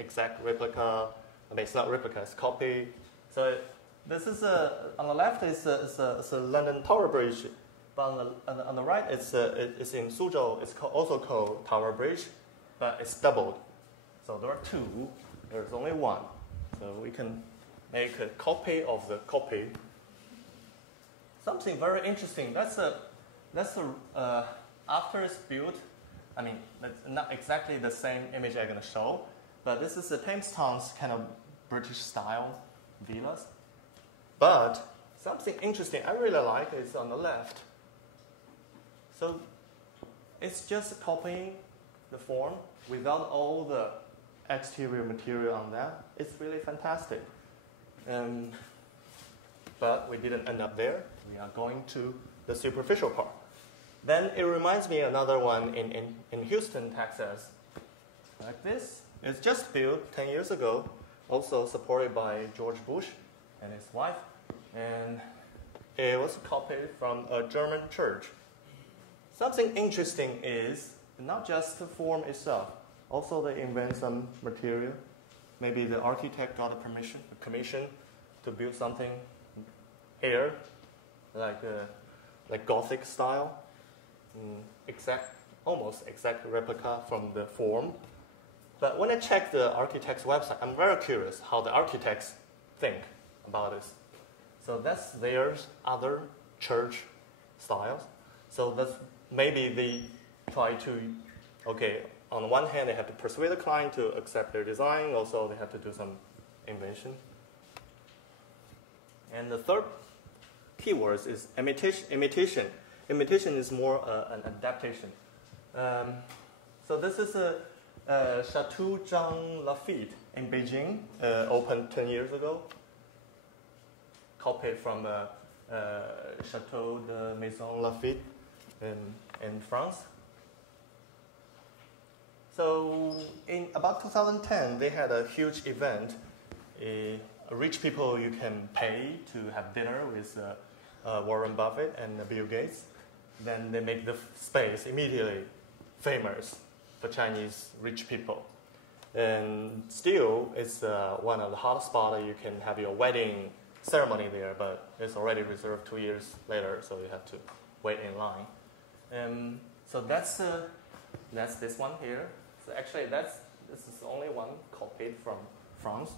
exact replica. I mean, it's not replica. It's copy. So this is on the left is a London Tower Bridge, but on the right it's in Suzhou. It's also called Tower Bridge, but it's doubled. So there are two. There's only one. So we can make a copy of the copy. Something very interesting. That's after it's built. I mean, that's not exactly the same image I'm going to show, but this is the Thamestown's kind of British style villas. But something interesting I really like is on the left. So it's just copying the form without all the exterior material on that. It's really fantastic. But we didn't end up there. We are going to the superficial part. Then it reminds me another one in Houston, Texas. Like this. It's just built 10 years ago, also supported by George Bush and his wife. And it was copied from a German church. Something interesting is not just the form itself, also they invent some material. Maybe the architect got a commission to build something here, like Gothic style, almost exact replica from the form. But when I check the architect's website, I'm very curious how the architects think about this. So that's their other church styles. So that's maybe they try to, on the one hand, they have to persuade the client to accept their design. Also, they have to do some invention. And the third keyword is imitation. Imitation is more an adaptation. So this is a Chateau Jean Lafitte in Beijing, opened 10 years ago. Copied from Chateau de Maison Lafitte in France. So in about 2010, they had a huge event. Rich people, you can pay to have dinner with Warren Buffett and Bill Gates. Then they make the space immediately famous for Chinese rich people. And still, it's one of the hot spots you can have your wedding ceremony there, but it's already reserved 2 years later, so you have to wait in line. So that's this one here. So actually, this is the only one copied from France.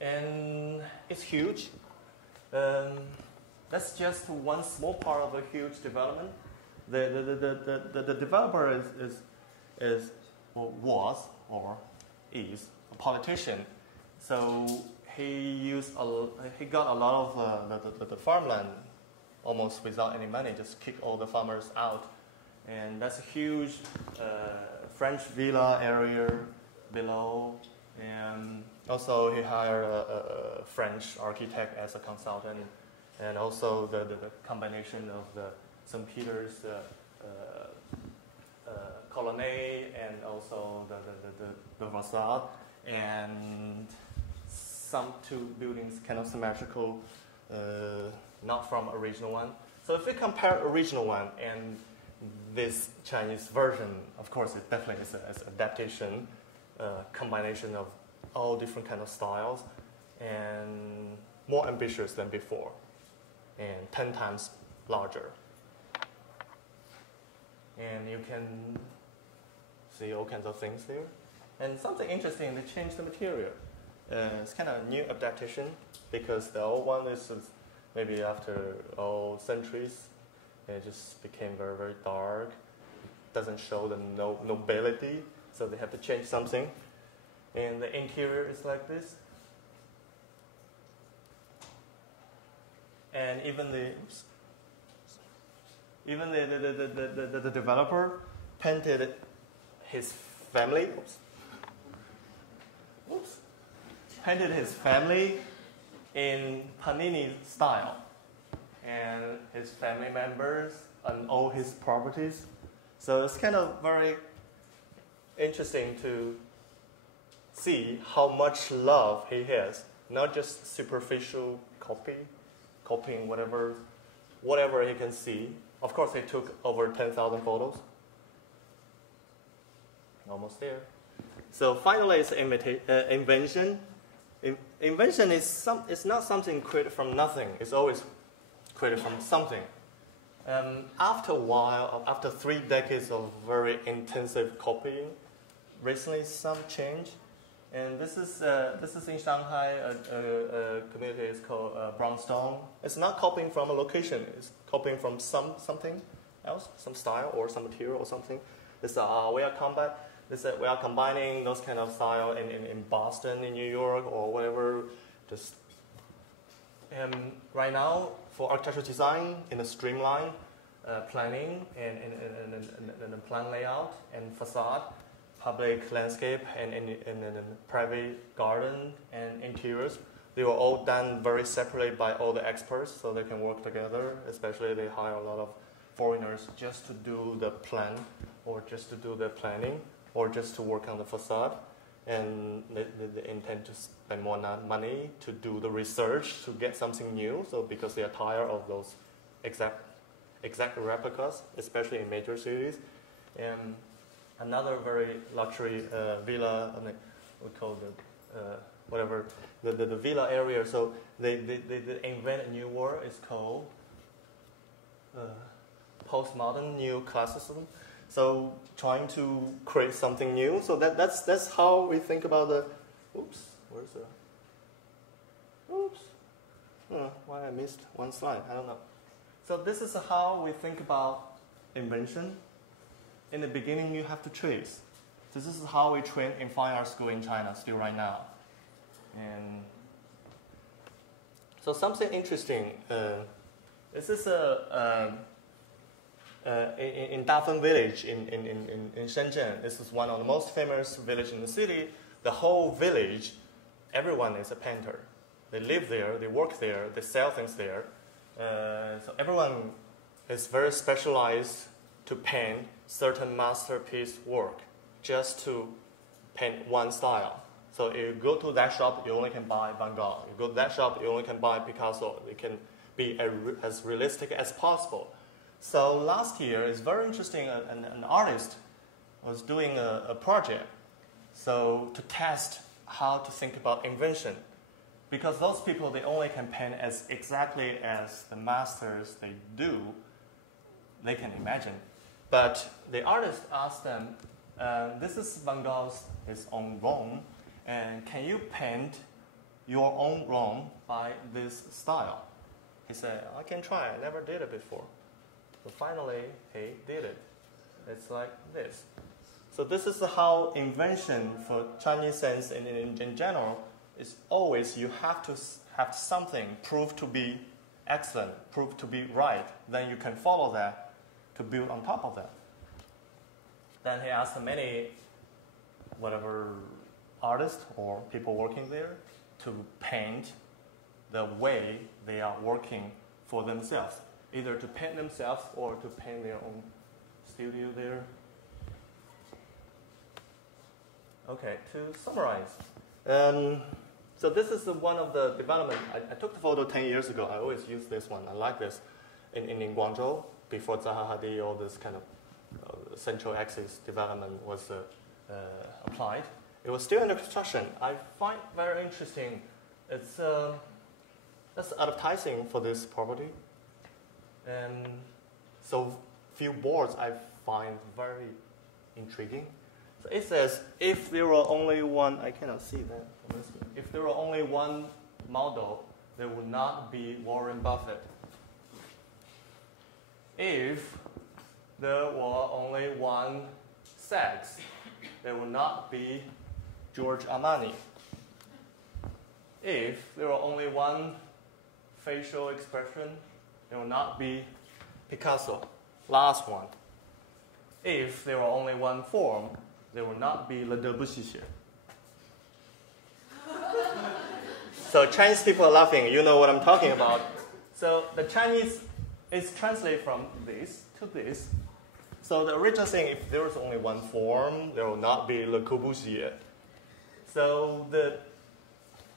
and it's huge. That's just one small part of a huge development. The developer is or was or is a politician, so he got a lot of the farmland almost without any money, just kick all the farmers out, and that's a huge French villa area below. And also he hired a French architect as a consultant, and also the combination of the St. Peter's colonnade and also the facade, and some two buildings kind of symmetrical, not from original one. So if we compare original one and this Chinese version, of course it definitely is an adaptation, combination of all different kind of styles, and more ambitious than before, and 10 times larger. And you can see all kinds of things here. And something interesting, they changed the material. It's kind of a new adaptation, because the old one is maybe after all centuries, it just became very, very dark. Doesn't show the nobility, so they have to change something. And the interior is like this. And even the developer painted his family. Painted his family in Panini style, and his family members and all his properties. So it's kind of very interesting to see how much love he has, not just superficial copying whatever he can see. Of course, he took over 10,000 photos. Almost there. So finally, it's invention. Invention is not something created from nothing. It's always created from something. After a while, after 3 decades of very intensive copying, recently some change. And this is in Shanghai, a community is called Brownstone. It's not copying from a location. It's copying from something else, some style or some material or something. It's we are combining those kind of style in Boston, in New York, or whatever. Just right now for architectural design, in the streamline planning and plan layout and facade, public landscape and private garden and interiors, they were all done very separately by all the experts, so they can work together. Especially they hire a lot of foreigners just to do the plan, or just to do the planning, or just to work on the facade. And they intend to spend more money to do the research to get something new. So because they are tired of those exact replicas, especially in major cities. And another very luxury villa, we call it the villa area. So they invent a new word. It's called postmodern new classicism. So trying to create something new. So that's how we think about the. Why I missed one slide? I don't know. So this is how we think about invention. In the beginning, you have to trace. This is how we train in fine art school in China, still right now. And so something interesting. This is in Dafen village in Shenzhen. This is one of the most famous villages in the city. The whole village, everyone is a painter. They live there, they work there, they sell things there. So everyone is very specialized to paint certain masterpiece work, just to paint one style. So if you go to that shop, you only can buy Van Gogh. You go to that shop, you only can buy Picasso. It can be as realistic as possible. So last year, it's very interesting, an artist was doing a project so to test how to think about invention. Because those people, they only can paint as exactly as the masters they do, they can imagine. But the artist asked them, this is Van Gogh's his own room, and can you paint your own room by this style. He said, I can try, I never did it before. So finally, he did it. It's like this. So this is how invention for Chinese sense in general is always you have to have something proved to be excellent, proved to be right. Then you can follow that to build on top of that. Then he asked many whatever artists or people working there to paint the way they are working for themselves, either to paint themselves or to paint their own studio there. Okay, to summarize. So this is one of the development. I took the photo 10 years ago. I always use this one. I like this. In Guangzhou, before Zaha Hadid, all this kind of central axis development was applied. It was still under construction. I find very interesting. It's that's advertising for this property. And so few boards I find very intriguing. So it says, if there were only one, I cannot see that. If there were only one model, there would not be Warren Buffett. If there were only one sex, there would not be George Armani. If there were only one facial expression, there would not be Picasso. Last one. If there were only one form, there will not be Le Debussy. So Chinese people are laughing. You know what I'm talking about. So the Chinese is translated from this to this. So the original thing, if there was only one form, there will not be Le Corbusier. So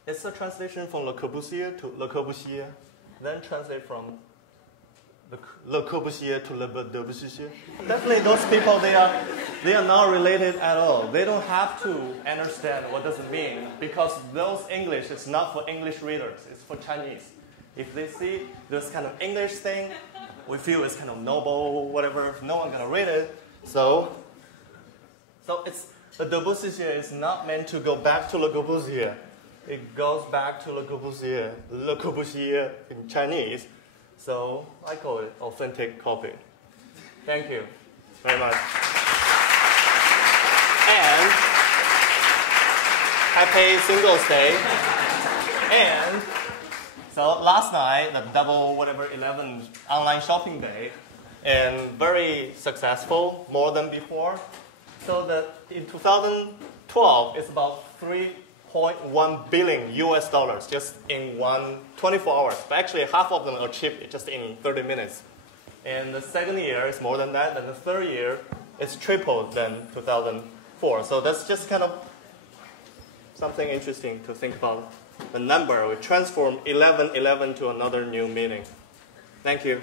it's a translation from Le Corbusier to Le Corbusier, then translate from Le Corbusier to Le Debussy. Definitely those people, they are not related at all. They don't have to understand what does it mean, because those English is not for English readers, it's for Chinese. If they see this kind of English thing, we feel it's kind of noble, whatever, no one's gonna read it. So it's the Debussy is not meant to go back to Le Corbusier. It goes back to Le Corbusier in Chinese. So I call it authentic copy. Thank you very much. And happy Singles Day. And so last night, the double 11 online shopping day, and very successful, more than before. So that in 2012, it's about 3.1 billion US dollars just in 24 hours. But actually, half of them are cheap just in 30 minutes. And the second year is more than that. And the third year is tripled than 2004. So that's just kind of something interesting to think about. The number, we transform 11 to another new meaning. Thank you.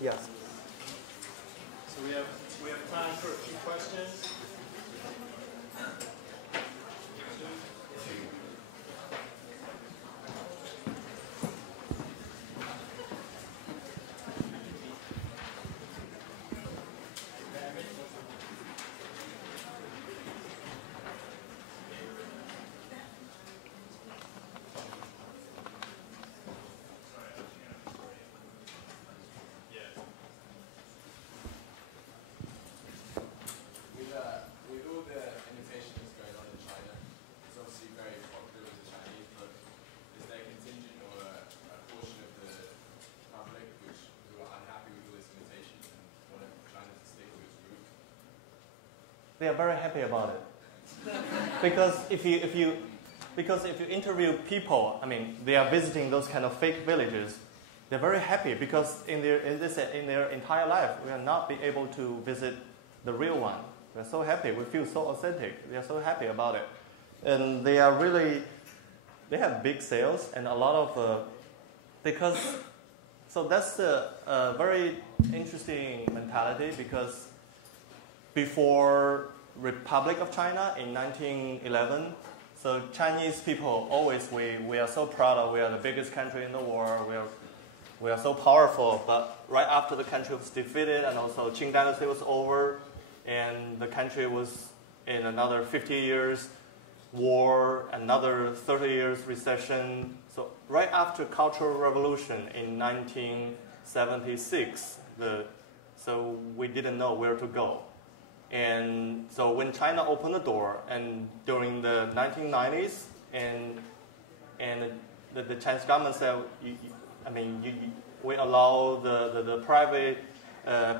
Yes. So we have time for a few questions. With all the imitations going on in China, it's obviously very popular with the Chinese, but is there a contingent or a portion of the public who are unhappy with all this imitation and want China to stick to its roots? They are very happy about it. Because if you interview people, I mean, they are visiting those kind of fake villages, they're very happy because in their entire life, we are not be able to visit the real one. We're so happy. We feel so authentic. They are so happy about it. And they have big sales and a lot of, so that's a very interesting mentality because before Republic of China in 1911, so Chinese people always, we are so proud of, we are the biggest country in the world. we are so powerful, but right after the country was defeated and also Qing dynasty was over, and the country was in another 50 years war, another 30 years recession. So right after Cultural Revolution in 1976, so we didn't know where to go. And so when China opened the door, and during the 1990s, and the Chinese government said, we allow the private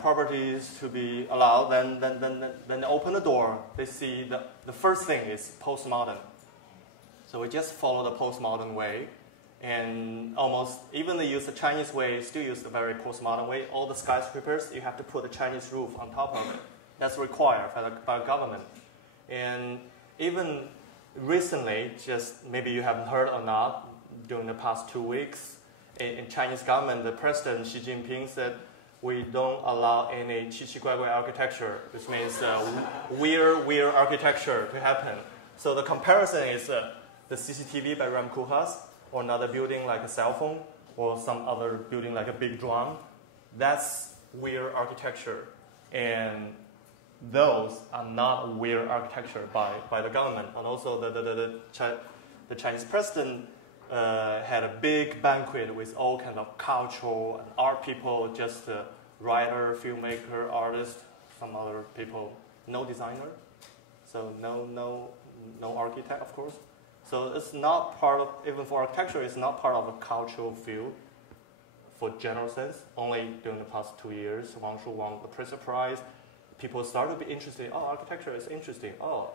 properties to be allowed, then they open the door. They see the first thing is postmodern. So we just follow the postmodern way, and almost even they use the Chinese way, still use the very postmodern way. All the skyscrapers, you have to put a Chinese roof on top of it. That's required by the government. And even recently, just maybe you haven't heard or not, during the past 2 weeks, in Chinese government, the president Xi Jinping said, we don't allow any qi-qi-guai-guai architecture, which means weird architecture to happen. So the comparison is the CCTV by Ram Koolhaas, or another building like a cell phone, or some other building like a big drum. That's weird architecture. And those are not weird architecture by the government. And also the Chinese president had a big banquet with all kinds of cultural and art people, just a writer, filmmaker, artist, some other people, no designer, so no architect, of course. So it's not part of, even for architecture, it's not part of a cultural field for general sense. Only during the past 2 years, Wang won the Pulitzer Prize. People started to be interested. Oh, architecture is interesting. Oh,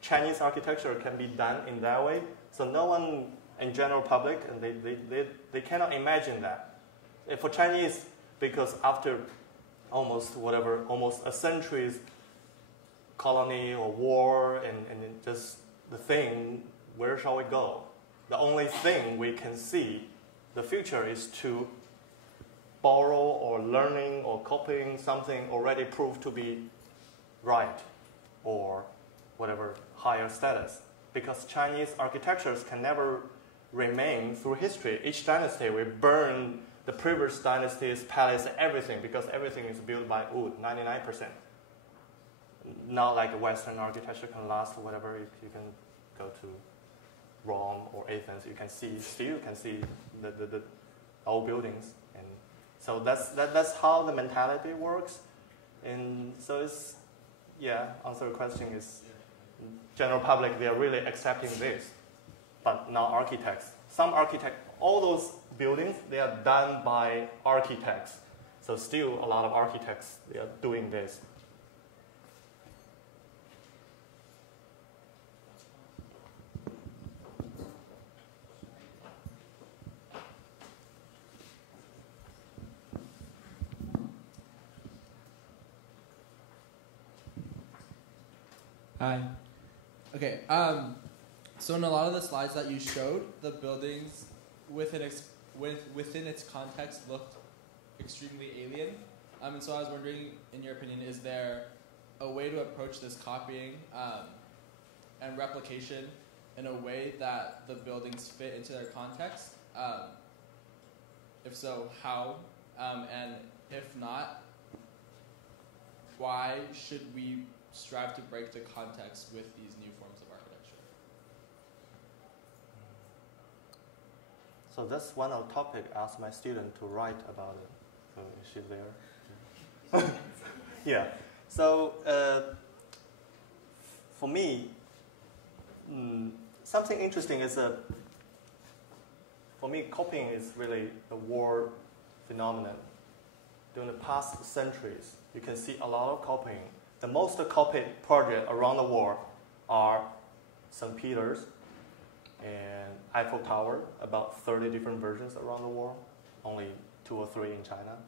Chinese architecture can be done in that way. So no one in general public, and they cannot imagine that. For Chinese, because after almost a century's colony or war, and just the thing, where shall we go? The only thing we can see, the future, is to borrow or learning or copying something already proved to be right, or whatever higher status. Because Chinese architectures can never remain through history. Each dynasty will burn the previous dynasty's palace, everything, because everything is built by wood, 99%. Not like Western architecture can last, whatever. You can go to Rome or Athens, you can see the old buildings. And so that's how the mentality works. And so it's, answer the question is, general public, they are really accepting this, but not architects. Some architects, all those buildings, they are done by architects. So still a lot of architects, they are doing this. Hi. Okay. So in a lot of the slides that you showed, the buildings within its context looked extremely alien. And so I was wondering, in your opinion, is there a way to approach this copying and replication in a way that the buildings fit into their context? If so, how? And if not, why should we strive to break the context with these new forms of architecture? So that's one of the topics I asked my student to write about it. So she's there. Yeah. So for me, something interesting is for me, copying is really a world phenomenon. During the past centuries, you can see a lot of copying. The most copied project around the world are St. Peter's and Eiffel Tower, about 30 different versions around the world, only 2 or 3 in China,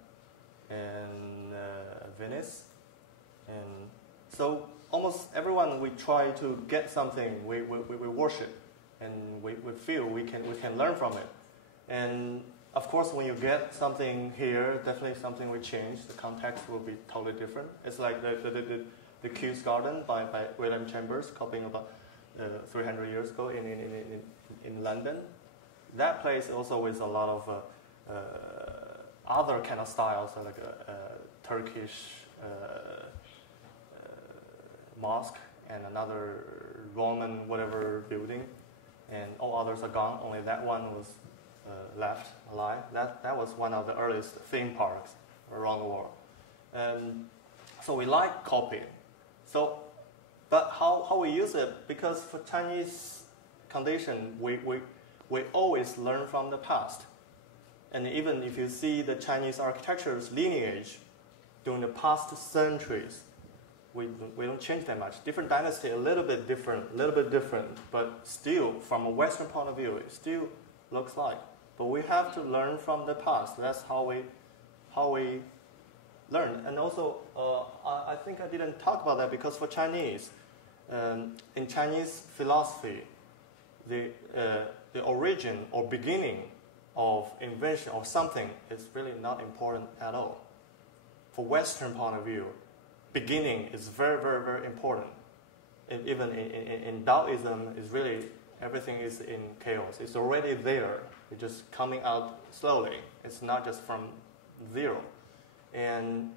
and Venice. And so almost everyone, we try to get something, we worship, and we feel we can learn from it. And of course, when you get something here, definitely something will change. The context will be totally different. It's like the Kew Garden by William Chambers, copying about 300 years ago in London. That place also with a lot of other kind of styles, like Turkish mosque and another Roman whatever building, and all others are gone. Only that one was left alive. That was one of the earliest theme parks around the world. So we like copying. So, but how we use it? Because for Chinese condition, we always learn from the past. And even if you see the Chinese architecture's lineage during the past centuries, we don't change that much. Different dynasty, a little bit different, but still, from a Western point of view, it still looks like. But we have to learn from the past. That's how we learn. And also, I think I didn't talk about that because for Chinese, in Chinese philosophy, the origin or beginning of invention of something is really not important at all. For Western point of view, beginning is very, very, very important. And even in Taoism, is really everything is in chaos. It's already there. It's just coming out slowly. It's not just from zero. And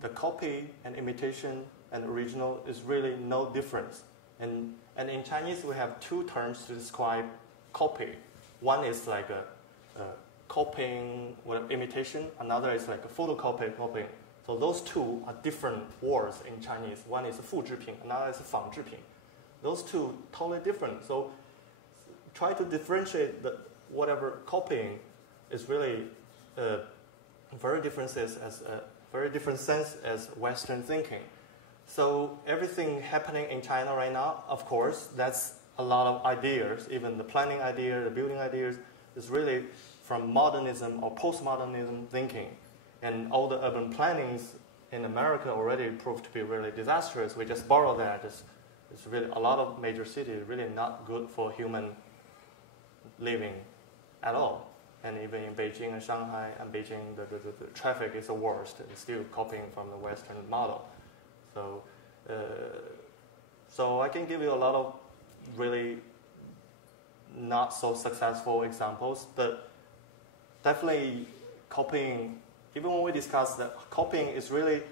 the copy and imitation and original is really no difference. And in Chinese, we have two terms to describe copy. One is like a copying with imitation. Another is like a photocopy copying. So those two are different words in Chinese. One is 复制品, another is 仿制品. Those two totally different. So try to differentiate whatever copying is really very different sense as Western thinking. So everything happening in China right now, of course, that's a lot of ideas. Even the planning idea, the building ideas, is really from modernism or postmodernism thinking. And all the urban plannings in America already proved to be really disastrous. We just borrow that. It's really a lot of major cities really not good for human living at all. And even in Beijing and Shanghai and Beijing, the traffic is the worst. It's still copying from the Western model. So I can give you a lot of really not so successful examples, but definitely copying. Even when we discuss that copying is really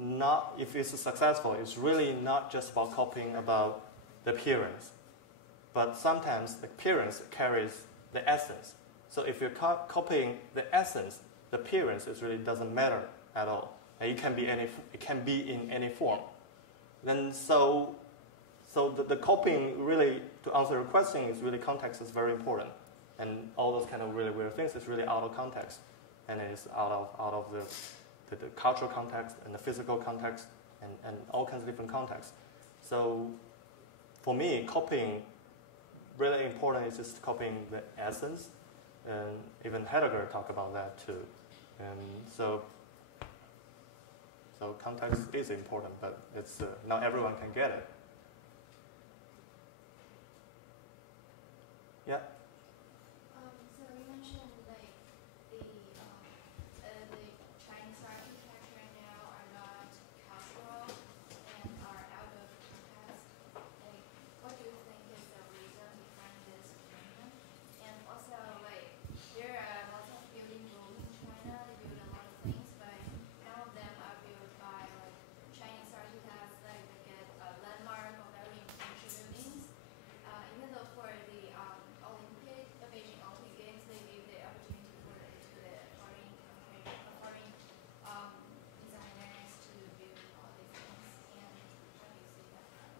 not, if it's successful, it's really not just about copying about the appearance, but sometimes the appearance carries the essence. So if you're copying the essence, the appearance is really doesn't matter at all. And it can be in any form. Then so the copying really, to answer your question, is really context is very important, and all those kind of really weird things is really out of context. And it's out of the cultural context and the physical context and all kinds of different contexts. So for me, copying, really important is just copying the essence. And even Heidegger talked about that too. And so context is important, but it's not everyone can get it. Yeah? So you mentioned like the Chinese architecture now are not cultural and are out of context. Like, what do you think is the reason behind this phenomenon? And also, like, there are lots of building rules in China. They build a lot of things, but none of them are built by like Chinese architects. Like they get a landmark or very influential buildings. Even though for the Beijing Olympic Games, they gave the opportunity to the foreign designers to build all these things. And how do you see that?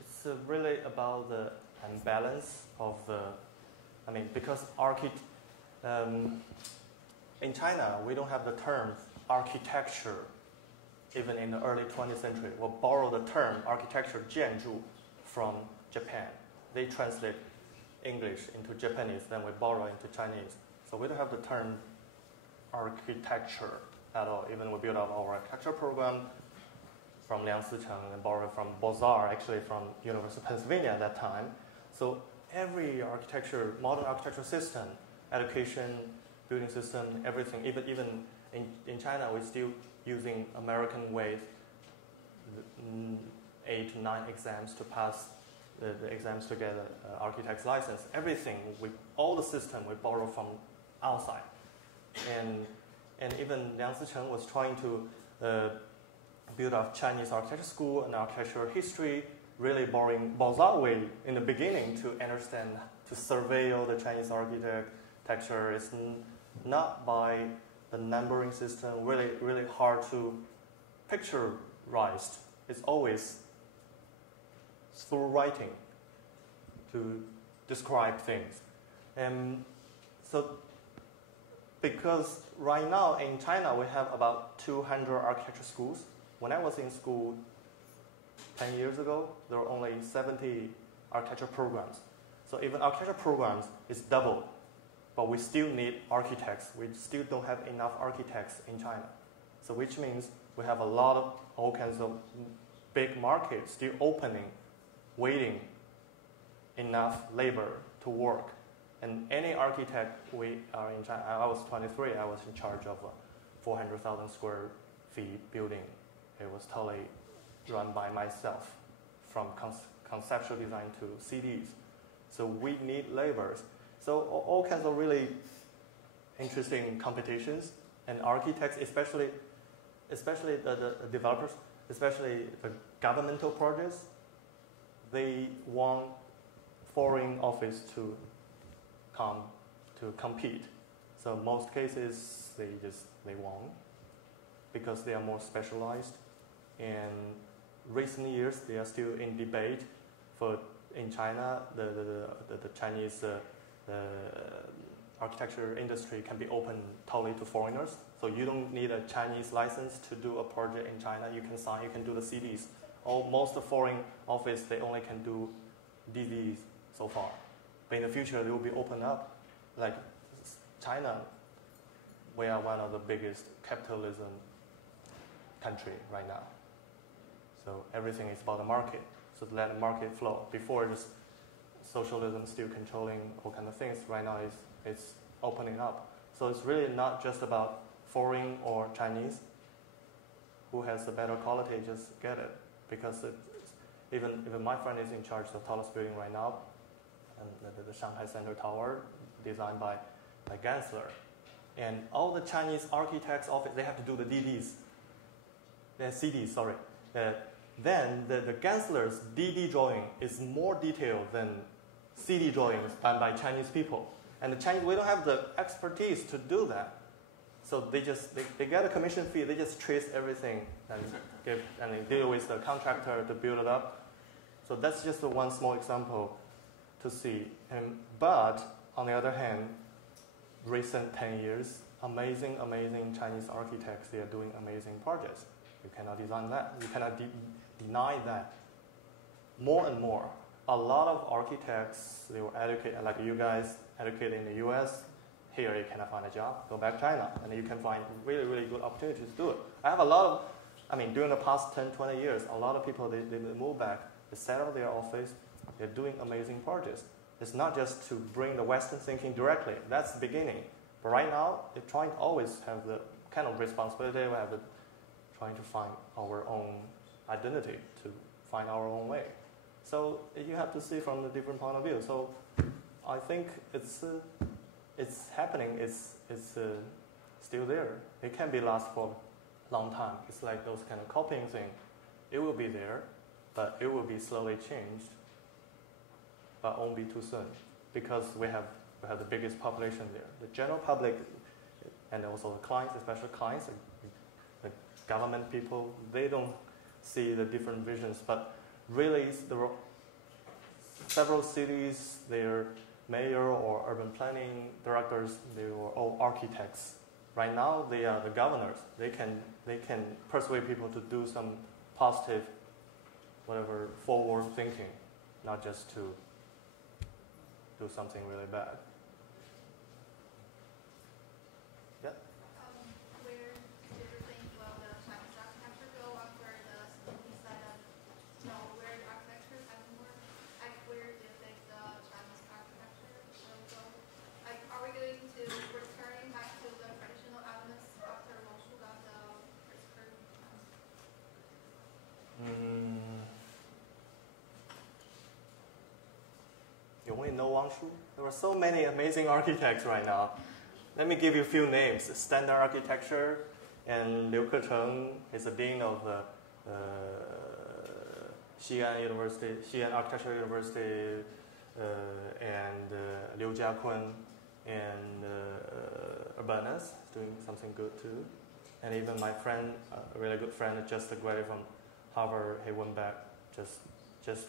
It's really about the imbalance of because in China, we don't have the term architecture. Even in the early 20th century, we'll borrow the term architecture 建筑 from Japan. They translate English into Japanese, then we borrow into Chinese. So we don't have the term architecture at all. Even we built up our architecture program from Liang Sicheng and borrowed from Beaux-Arts, actually from University of Pennsylvania at that time. So every architecture, modern architectural system, education, building system, everything, even in China, we're still using American way, 8 to 9 exams to pass the exams to get an architect's license. Everything, all the system we borrow from outside. And even Liang Zicheng was trying to build a Chinese architecture school and architectural history, really borrowing Baozar way in the beginning to understand, to survey all the Chinese architecture. It's not by the numbering system, really hard to picturized. It's always through writing to describe things. And so, because right now in China we have about 200 architecture schools. When I was in school 10 years ago, there were only 70 architecture programs. So even architecture programs is double, but we still need architects. We still don't have enough architects in China. So which means we have a lot of all kinds of big markets still opening, waiting enough labor to work. And any architect we are in China, I was 23, I was in charge of a 400,000 square feet building. It was totally run by myself, from conceptual design to CDs. So we need laborers. So all kinds of really interesting competitions, and architects, especially the developers, especially the governmental projects, they want foreign office to come to compete. So most cases they won because they are more specialized. And recent years they are still in debate. For in China, the Chinese architecture industry can be open totally to foreigners. So you don't need a Chinese license to do a project in China. You can sign, you can do the CDs. Most foreign office, they only can do DDs so far. But in the future, they will be opened up. Like China, we are one of the biggest capitalism country right now. So everything is about the market. So let the market flow. Before, just socialism still controlling all kind of things. Right now, it's opening up. So it's really not just about foreign or Chinese. Who has the better quality, just get it. Because even my friend is in charge of the tallest building right now, and the Shanghai Center Tower, designed by Gensler. And all the Chinese architects' office, they have to do the DDs. CDs, sorry. Then the Gensler's DD drawing is more detailed than CD drawings done by Chinese people. And the Chinese, we don't have the expertise to do that. So they get a commission fee, they just trace everything and they deal with the contractor to build it up. So that's just one small example to see. But on the other hand, recent 10 years, amazing Chinese architects, they are doing amazing projects. You cannot design that. You cannot deny that. More and more, a lot of architects, they were educated, like you guys, educated in the US. Here you cannot find a job, go back to China, and you can find really good opportunities to do it. I have a lot of, during the past 10, 20 years, a lot of people, they move back, they set up their office, they're doing amazing projects. It's not just to bring the Western thinking directly, that's the beginning. But right now, they're trying to always have the kind of responsibility, we have trying to find our own identity, to find our own way. So you have to see from the different point of view. So I think it's happening, it's still there. It can be last for a long time. It's like those kind of copying thing. It will be there, but it will be slowly changed, but won't be too soon, because we have the biggest population there. The general public, and also the clients, especially clients, the government people, they don't see the different visions, but really there are several cities, their mayor or urban planning directors, they were all architects. Right now, they are the governors. They can persuade people to do some positive, whatever, forward thinking, not just to do something really bad. Yeah? Where do you think will the Chinese architecture go after the Slocum side of where the architecture hasn't worked? Like, where do you think the Chinese architecture will go? Like, are we going to return back to the traditional elements after Wang got the first curve? Shaoshu. There are so many amazing architects right now. Let me give you a few names. Standard Architecture, and Liu Kecheng is the dean of Xi'an University, Xi'an Architecture University, and Liu Jiakun, and Urbanus doing something good too. And even my friend, a really good friend, just graduated from Harvard. He went back just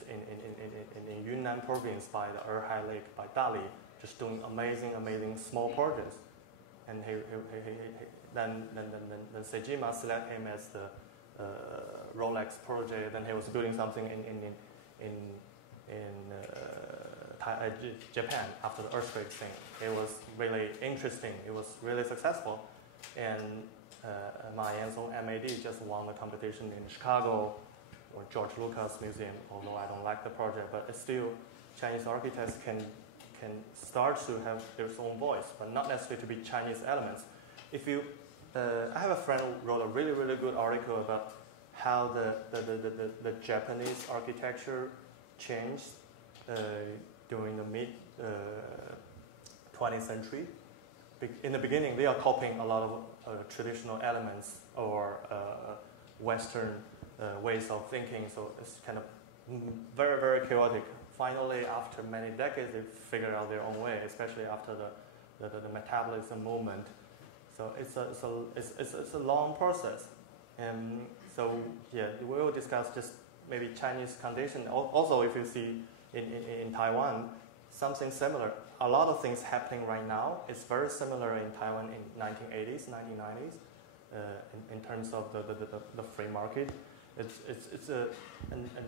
in Yunnan province by the Erhai Lake by Dali, just doing amazing small projects. And then Sejima selected him as the Rolex project. Then he was building something in Japan after the earthquake thing. It was really interesting. It was really successful. And my Enzo MAD just won the competition in Chicago or George Lucas Museum, although I don't like the project, but it's still Chinese architects can start to have their own voice, but not necessarily to be Chinese elements. If you, I have a friend who wrote a really good article about how the Japanese architecture changed during the mid 20th century. In the beginning, they are copying a lot of traditional elements or Western ways of thinking, so it's kind of very chaotic. Finally, after many decades, they figured out their own way, especially after the metabolism movement. So it's a long process, and so yeah, we will discuss just maybe Chinese condition. Also, if you see in Taiwan, something similar. A lot of things happening right now. It's very similar in Taiwan in 1980s, 1990s, in terms of the free market. And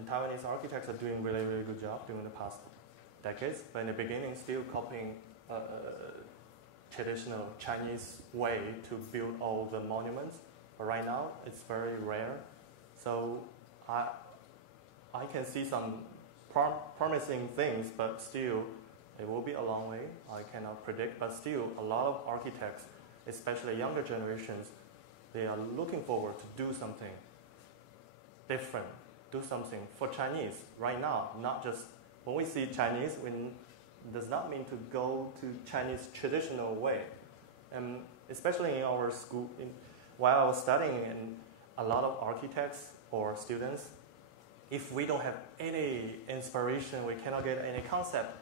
Taiwanese architects are doing really good job during the past decades. But in the beginning, still copying traditional Chinese way to build all the monuments. But right now, it's very rare. So I can see some promising things, but still, it will be a long way. I cannot predict, but still, a lot of architects, especially younger generations, they are looking forward to do something different, do something for Chinese right now. Not just when we see Chinese, does not mean to go to Chinese traditional way. And especially in our school, while I was studying, and a lot of architects or students, if we don't have any inspiration, we cannot get any concept,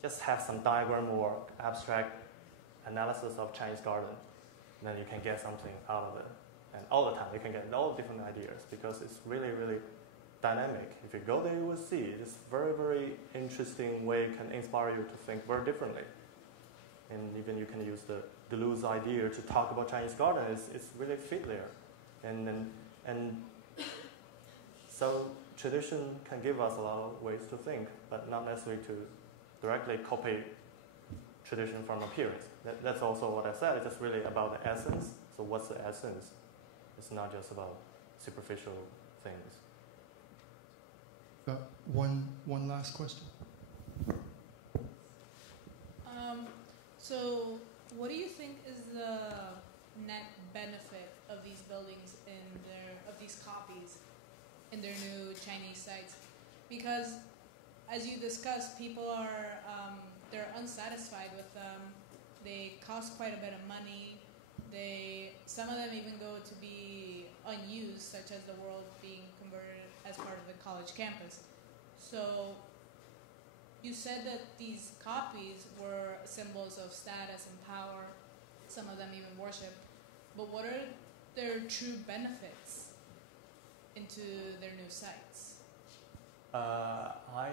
just have some diagram or abstract analysis of Chinese garden, then you can get something out of it. And all the time, you can get all different ideas because it's really dynamic. If you go there, you will see it's very interesting way it can inspire you to think very differently. And even you can use the Deleuze idea to talk about Chinese garden. It's really fit there. And so tradition can give us a lot of ways to think, but not necessarily to directly copy tradition from appearance. That's also what I said. It's just really about the essence. So what's the essence? It's not just about superficial things. One last question. So what do you think is the net benefit of these buildings of these copies in their new Chinese sites? Because as you discussed, people are they're unsatisfied with them. They cost quite a bit of money. Some of them even go to be unused, such as the world being converted as part of the college campus. So you said that these copies were symbols of status and power, some of them even worship. But what are their true benefits into their new sites? I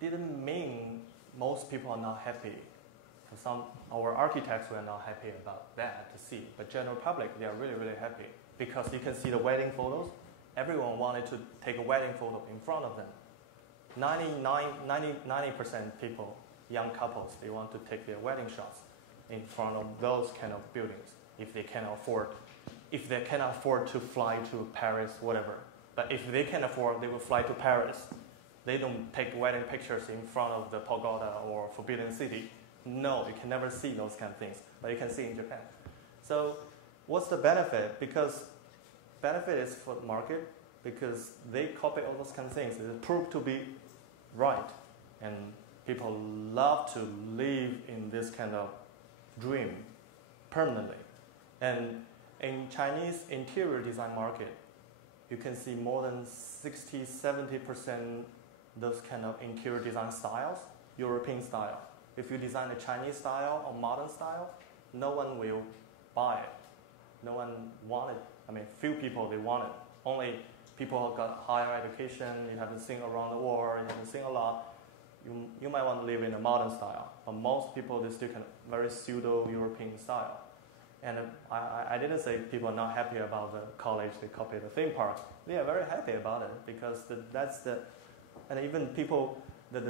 didn't mean most people are not happy. Our architects were not happy about that to see, but general public, they are really happy because you can see the wedding photos. Everyone wanted to take a wedding photo in front of them. 90% people, young couples, they want to take their wedding shots in front of those kind of buildings if they can afford to fly to Paris, whatever. But if they can afford, they will fly to Paris. They don't take wedding pictures in front of the pagoda or Forbidden City. No, you can never see those kind of things, but you can see in Japan. So what's the benefit? Because benefit is for the market, because they copy all those kind of things. It proved to be right. and people love to live in this kind of dream permanently. And in Chinese interior design market, you can see more than 60–70% those kind of interior design styles, European style. If you design a Chinese style or modern style, no one will buy it. No one want it. I mean, few people, they want it. Only people who got higher education, you have to sing around the world, you have to sing a lot. You might want to live in a modern style, but most people, they still kind of very pseudo-European style. And I didn't say people are not happy about the college, they copy the theme park. They are very happy about it because that's the, and even people, the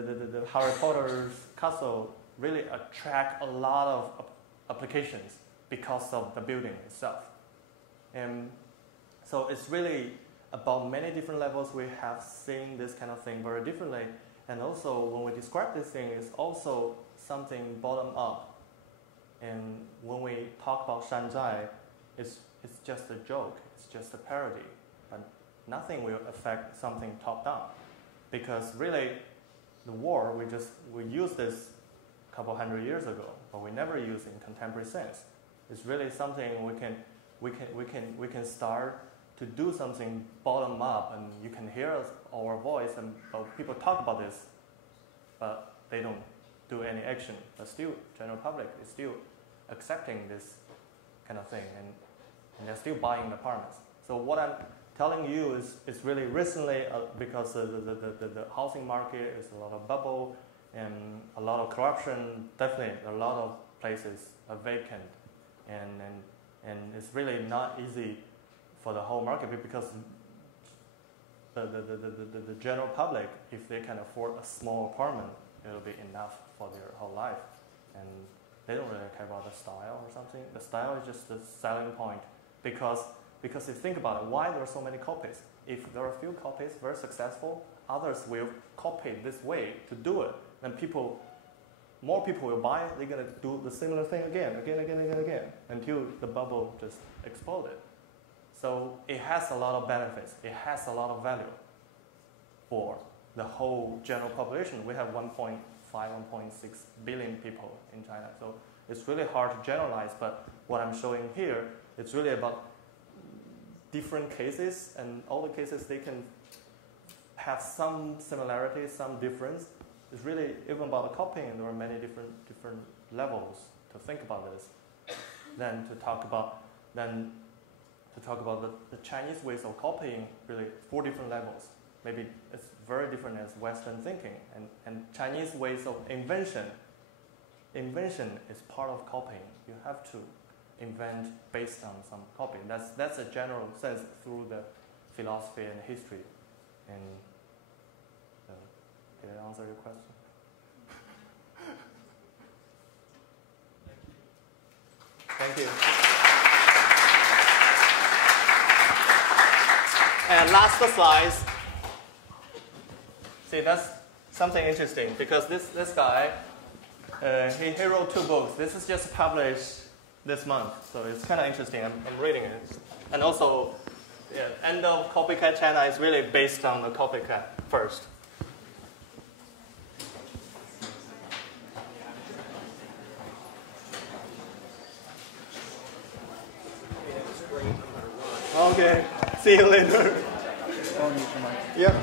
Harry Potter's castle really attract a lot of applications because of the building itself. And so it's really about many different levels. We have seen this kind of thing very differently. And also when we describe this thing, it's also something bottom up. And when we talk about Shanzai, it's just a joke, it's just a parody. But nothing will affect something top down. Because really, the war, we used this a couple hundred years ago, but we never used it in contemporary sense. It's really something we can start to do something bottom up, and you can hear our voice, and people talk about this, but they don't do any action. But still, general public is still accepting this kind of thing, and they're still buying apartments. So what I'm telling you is really recently, because the housing market is a lot of bubble and a lot of corruption. Definitely, a lot of places are vacant, and it's really not easy for the whole market because the general public, if they can afford a small apartment, it'll be enough for their whole life, and they don't really care about the style or something. The style is just the selling point because if you think about it, why there are so many copies? If there are a few copies very successful, others will copy this way to do it, and more people will buy it. They're gonna do the similar thing again, until the bubble just exploded. So it has a lot of benefits. It has a lot of value for the whole general population. We have 1.5, 1.6 billion people in China. So it's really hard to generalize, but what I'm showing here, it's really about different cases, and all the cases, they can have some similarities, some difference. It's really, even about the copying, there are many different levels to think about this. Then to talk about the Chinese ways of copying, really 4 different levels. Maybe it's very different as Western thinking. And Chinese ways of invention is part of copying. You have to invent based on some copying. That's a general sense through the philosophy and history. And did I answer your question? Thank you. And last slide. See, that's something interesting because this guy, he wrote 2 books. This is just published this month, so it's kind of interesting. I'm reading it. And also, End of Copycat China is really based on the copycat first. Okay, see you later. Yeah.